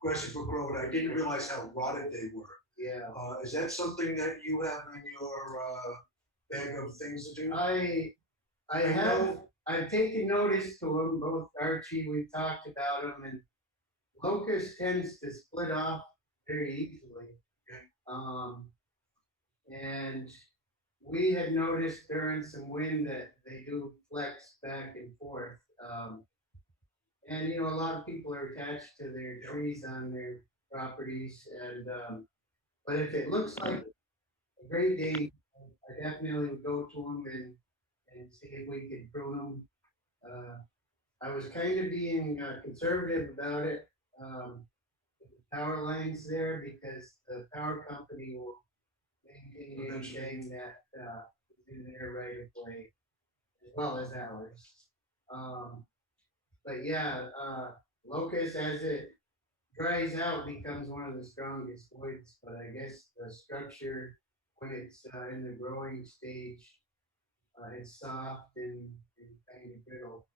Grassy Brook Road. I didn't realize how rotted they were. Yeah. Is that something that you have in your bag of things to do? I've taken notice to them, both Archie, we've talked about them, and locust tends to split off very easily. Okay. And we had noticed during some wind that they do flex back and forth. And you know, a lot of people are attached to their trees on their properties, and but if it looks like a great day, I definitely would go to them and see if we could prune them. I was kind of being conservative about it, with the power lines there, because the power company will maintain anything that is in their right of way, as well as ours. But yeah, locust, as it dries out, becomes one of the strongest woods, but I guess the structure, when it's in the growing stage, it's soft and kind of brittle.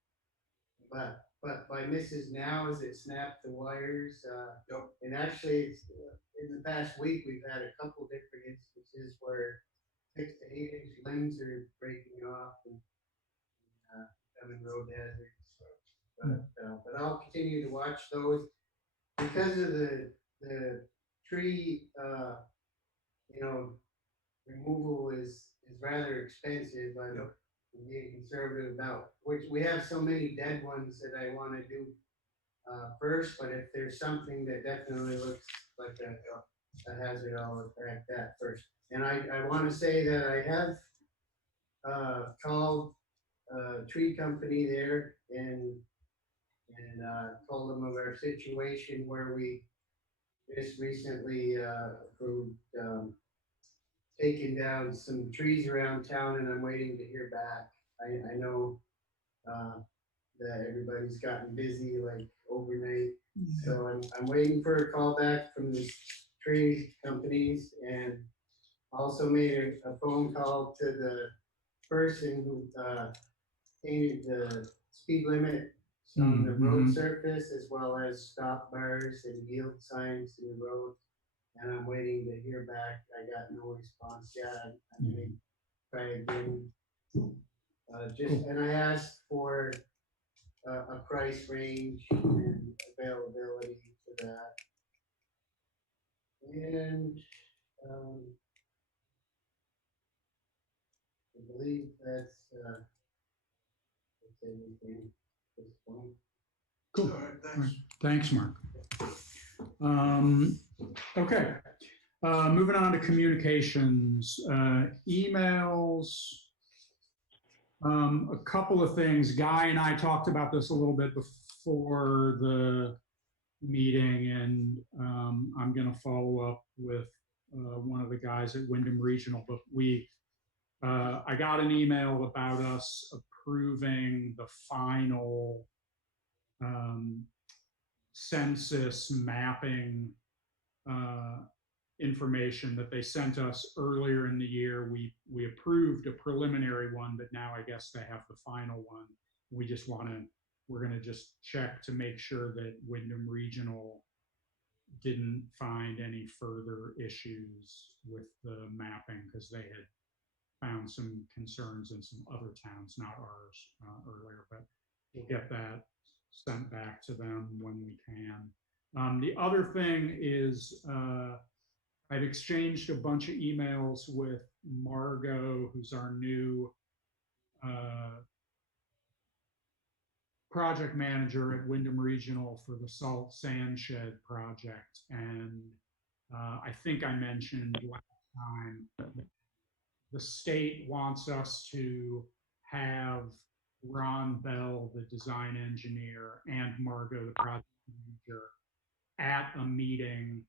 But by Mrs. Now, as it snapped the wires, and actually, it's, in the past week, we've had a couple different instances where 6 to 8 inch limbs are breaking off and becoming road hazards. But I'll continue to watch those because of the tree, you know, removal is rather expensive. I'm being conservative about, which we have so many dead ones that I want to do first, but if there's something that definitely looks like a hazard, I'll attack that first. And I want to say that I have called a tree company there and told them of our situation where we just recently approved taking down some trees around town, and I'm waiting to hear back. I know that everybody's gotten busy like overnight, so I'm waiting for a call back from the tree companies, and also made a phone call to the person who painted the speed limit on the road surface, as well as stop bars and yield signs to the road. And I'm waiting to hear back. I got no response yet. I may try again. And I asked for a price range and availability for that. And I believe that's everything at this point. Cool. All right, thanks. All right. Thanks, Mark. Okay. Moving on to communications, emails. A couple of things. Guy and I talked about this a little bit before the meeting, and I'm going to follow up with one of the guys at Wyndham Regional. But I got an email about us approving the final census mapping information that they sent us earlier in the year. We approved a preliminary one, but now I guess they have the final one. We just we're going to just check to make sure that Wyndham Regional didn't find any further issues with the mapping, because they had found some concerns in some other towns, not ours, earlier, but we'll get that sent back to them when we can. The other thing is I've exchanged a bunch of emails with Margot, who's our new project manager at Wyndham Regional for the salt sand shed project. And I think I mentioned last time, the state wants us to have Ron Bell, the design engineer, and Margot, the project manager, at a meeting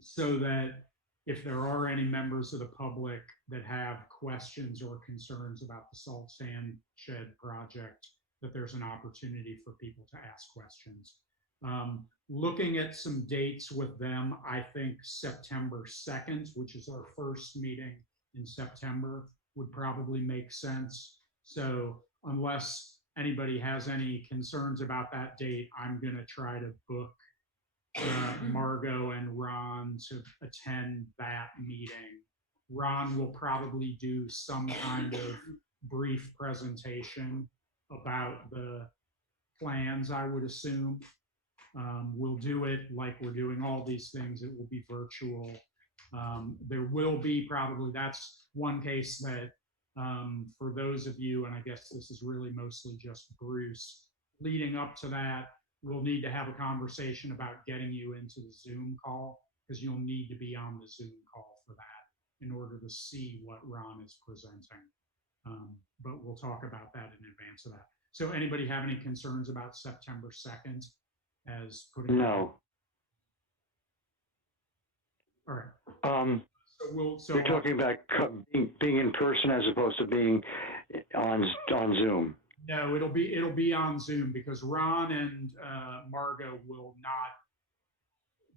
so that if there are any members of the public that have questions or concerns about the salt sand shed project, that there's an opportunity for people to ask questions. Looking at some dates with them, I think September 2nd, which is our first meeting in September, would probably make sense. So unless anybody has any concerns about that date, I'm going to try to book Margot and Ron to attend that meeting. Ron will probably do some kind of brief presentation about the plans, I would assume. We'll do it like we're doing all these things. It will be virtual. There will be probably, that's one case that for those of you, and I guess this is really mostly just Bruce, leading up to that, we'll need to have a conversation about getting you into the Zoom call, because you'll need to be on the Zoom call for that in order to see what Ron is presenting. But we'll talk about that in advance of that. So anybody have any concerns about September 2nd as putting? No. All right. You're talking about being in person as opposed to being on Zoom. No, it'll be on Zoom, because Ron and Margot will not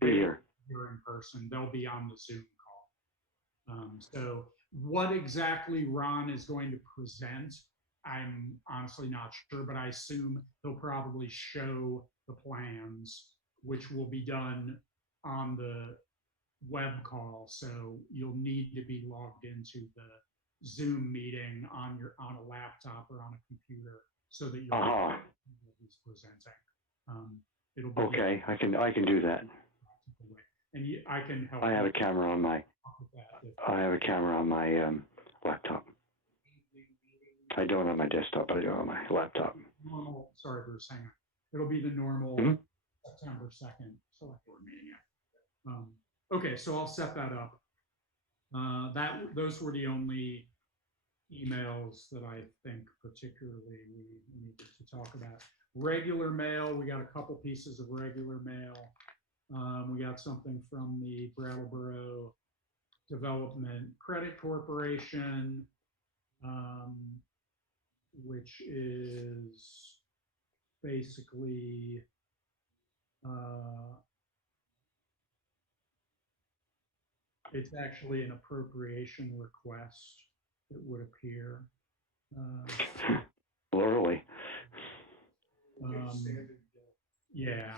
be here in person. They'll be on the Zoom call. So what exactly Ron is going to present, I'm honestly not sure, but I assume he'll probably show the plans, which will be done on the web call. So you'll need to be logged into the Zoom meeting on a laptop or on a computer so that you'll know what he's presenting. It'll be okay. I can do that. And I can help. I have a camera on my. I have a camera on my laptop. I don't on my desktop, but I do on my laptop. Normal. Sorry, Bruce. Hang on. It'll be the normal September 2nd select board meeting. Okay, so I'll set that up. Those were the only emails that I think particularly we needed to talk about. Regular mail, we got a couple pieces of regular mail. We got something from the Brattleboro Development Credit Corporation, which is basically it's actually an appropriation request that would appear. Literally. Yeah.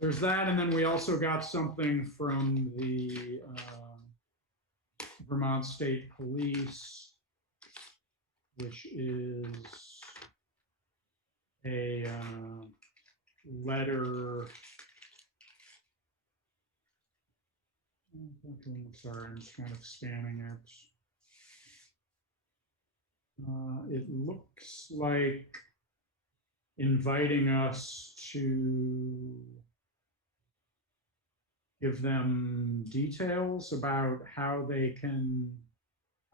There's that, and then we also got something from the Vermont State Police, which is a letter. Sorry, I'm just kind of scanning it. It looks like inviting us to give them details about how they can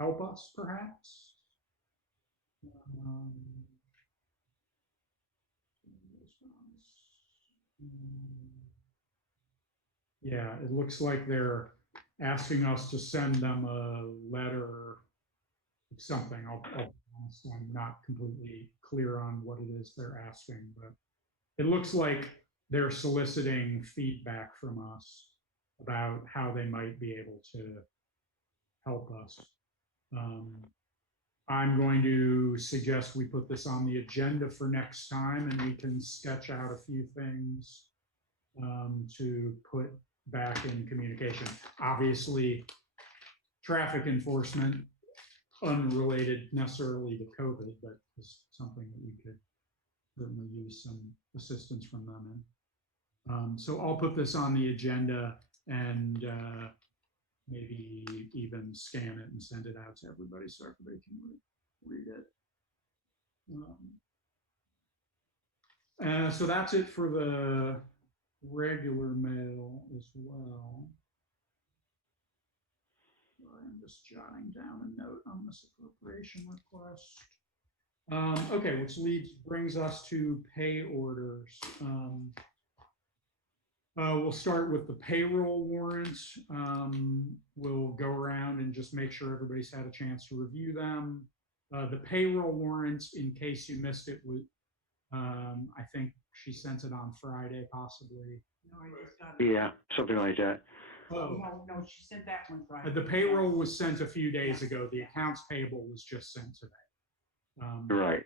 help us, perhaps. Yeah, it looks like they're asking us to send them a letter, something. I'm not completely clear on what it is they're asking, but it looks like they're soliciting feedback from us about how they might be able to help us. I'm going to suggest we put this on the agenda for next time, and we can sketch out a few things to put back in communication. Obviously, traffic enforcement, unrelated necessarily to COVID, but is something that we could certainly use some assistance from them. So I'll put this on the agenda and maybe even scan it and send it out to everybody so everybody can read it. So that's it for the regular mail as well. I'm just jotting down a note on this appropriation request. Okay, which brings us to pay orders. We'll start with the payroll warrants. We'll go around and just make sure everybody's had a chance to review them. The payroll warrants, in case you missed it, I think she sent it on Friday, possibly. No, I just got it. Yeah, something like that. Oh, No, she sent that one Friday. the payroll was sent a few days ago. The accounts payable was just sent today. Right.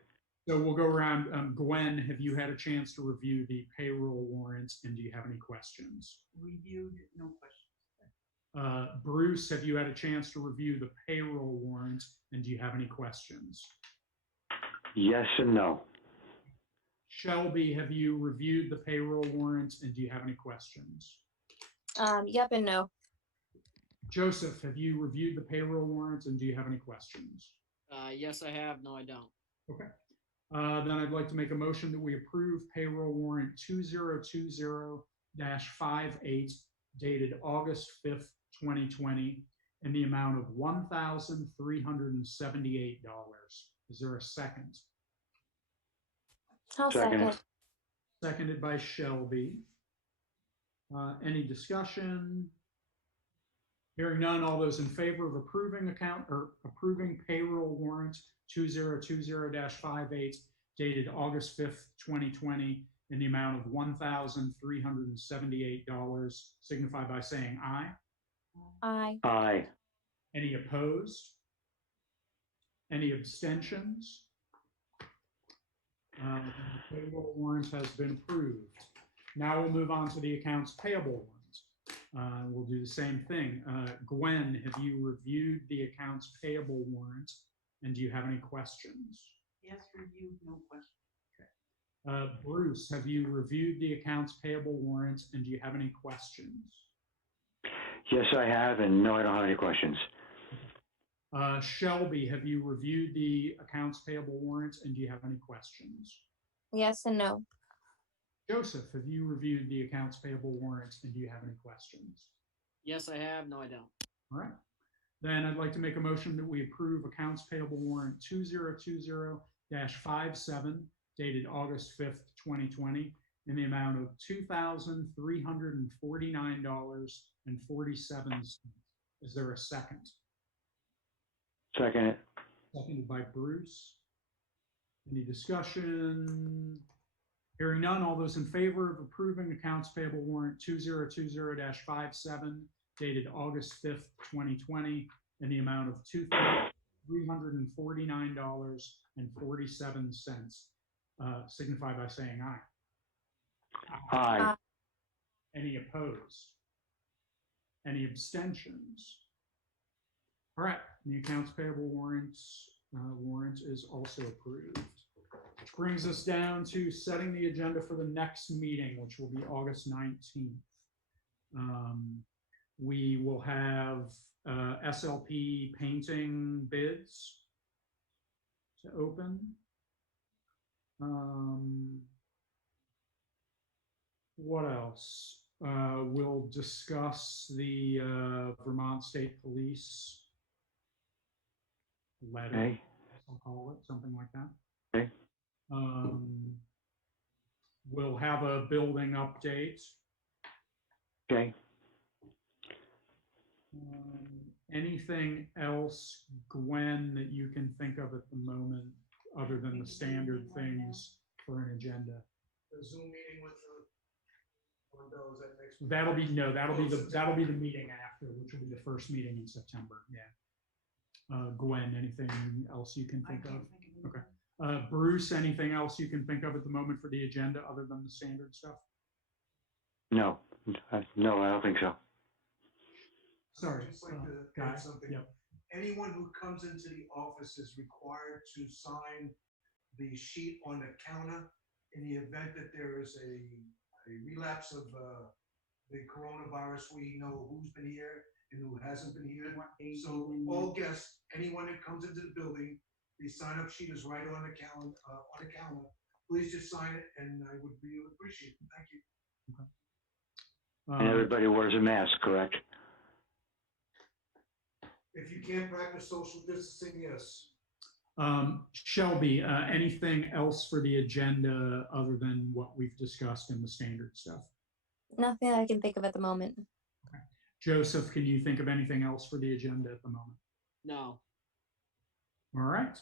So we'll go around. Gwen, have you had a chance to review the payroll warrants, and do you have any questions? Reviewed, no questions. Bruce, have you had a chance to review the payroll warrants, and do you have any questions? Yes and no. Shelby, have you reviewed the payroll warrants, and do you have any questions? Yep and no. Joseph, have you reviewed the payroll warrants, and do you have any questions? Yes, I have. No, I don't. Okay. Then I'd like to make a motion that we approve payroll warrant 2020-58 dated August 5th, 2020, in the amount of $1,378. Is there a second? I'll Second. second. Seconded by Shelby. Any discussion? Hearing none, all those in favor of approving payroll warrant 2020-58 dated August 5th, 2020, in the amount of $1,378, signify by saying aye. Aye. Aye. Any opposed? Any abstentions? The payroll warrant has been approved. Now we'll move on to the accounts payable ones. We'll do the same thing. Gwen, have you reviewed the accounts payable warrant, and do you have any questions? Yes, reviewed, no questions. Bruce, have you reviewed the accounts payable warrant, and do you have any questions? Yes, I have, and no, I don't have any questions. Shelby, have you reviewed the accounts payable warrants, and do you have any questions? Yes and no. Joseph, have you reviewed the accounts payable warrants, and do you have any questions? Yes, I have. No, I don't. All right. Then I'd like to make a motion that we approve accounts payable warrant 2020-57 dated August 5th, 2020, in the amount of $2,349.47. Is there a second? Second. Seconded by Bruce. Any discussion? Hearing none, all those in favor of approving accounts payable warrant 2020-57 dated August 5th, 2020, in the amount of $2,349.47, signify by saying aye. Aye. Any opposed? Any abstentions? All right, the accounts payable warrant is also approved. Which brings us down to setting the agenda for the next meeting, which will be August 19th. We will have SLP painting bids to open. What else? We'll discuss the Vermont State Police letter, Okay. I'll call it, something like that. Okay. We'll have a building update. Okay. Anything else, Gwen, that you can think of at the moment, other than the standard things for an agenda? The Zoom meeting with the windows that next. That'll be the meeting after, which will be the first meeting in September. Yeah. Gwen, anything else you can think of? Okay. Bruce, anything else you can think of at the moment for the agenda other than the standard stuff? No, no, I don't think so. Sorry. Just like to guy. add something. Yep. Anyone who comes into the office is required to sign the sheet on the counter in the event that there is a relapse of the coronavirus, we know who's been here and who hasn't been here. So all guests, anyone that comes into the building, the sign-up sheet is right on the calendar. Please just sign it, and I would really appreciate it. Thank you. And everybody wears a mask, correct? If you can't practice social distancing, yes. Shelby, anything else for the agenda other than what we've discussed in the standard stuff? Nothing I can think of at the moment. Okay. Joseph, can you think of anything else for the agenda at the moment? No. All right.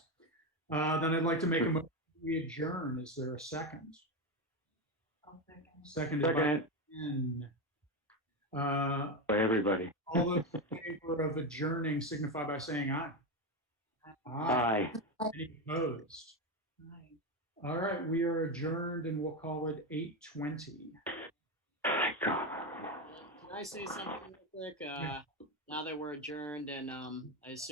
Then I'd like to make a motion we adjourn. Is there a second? I'll second. Seconded by Ken. By everybody. All those in favor of adjourning signify by saying aye. Aye. Any opposed? All right, we are adjourned and we'll call it 8:20. God. Can I say something real quick? Now that we're adjourned and I assume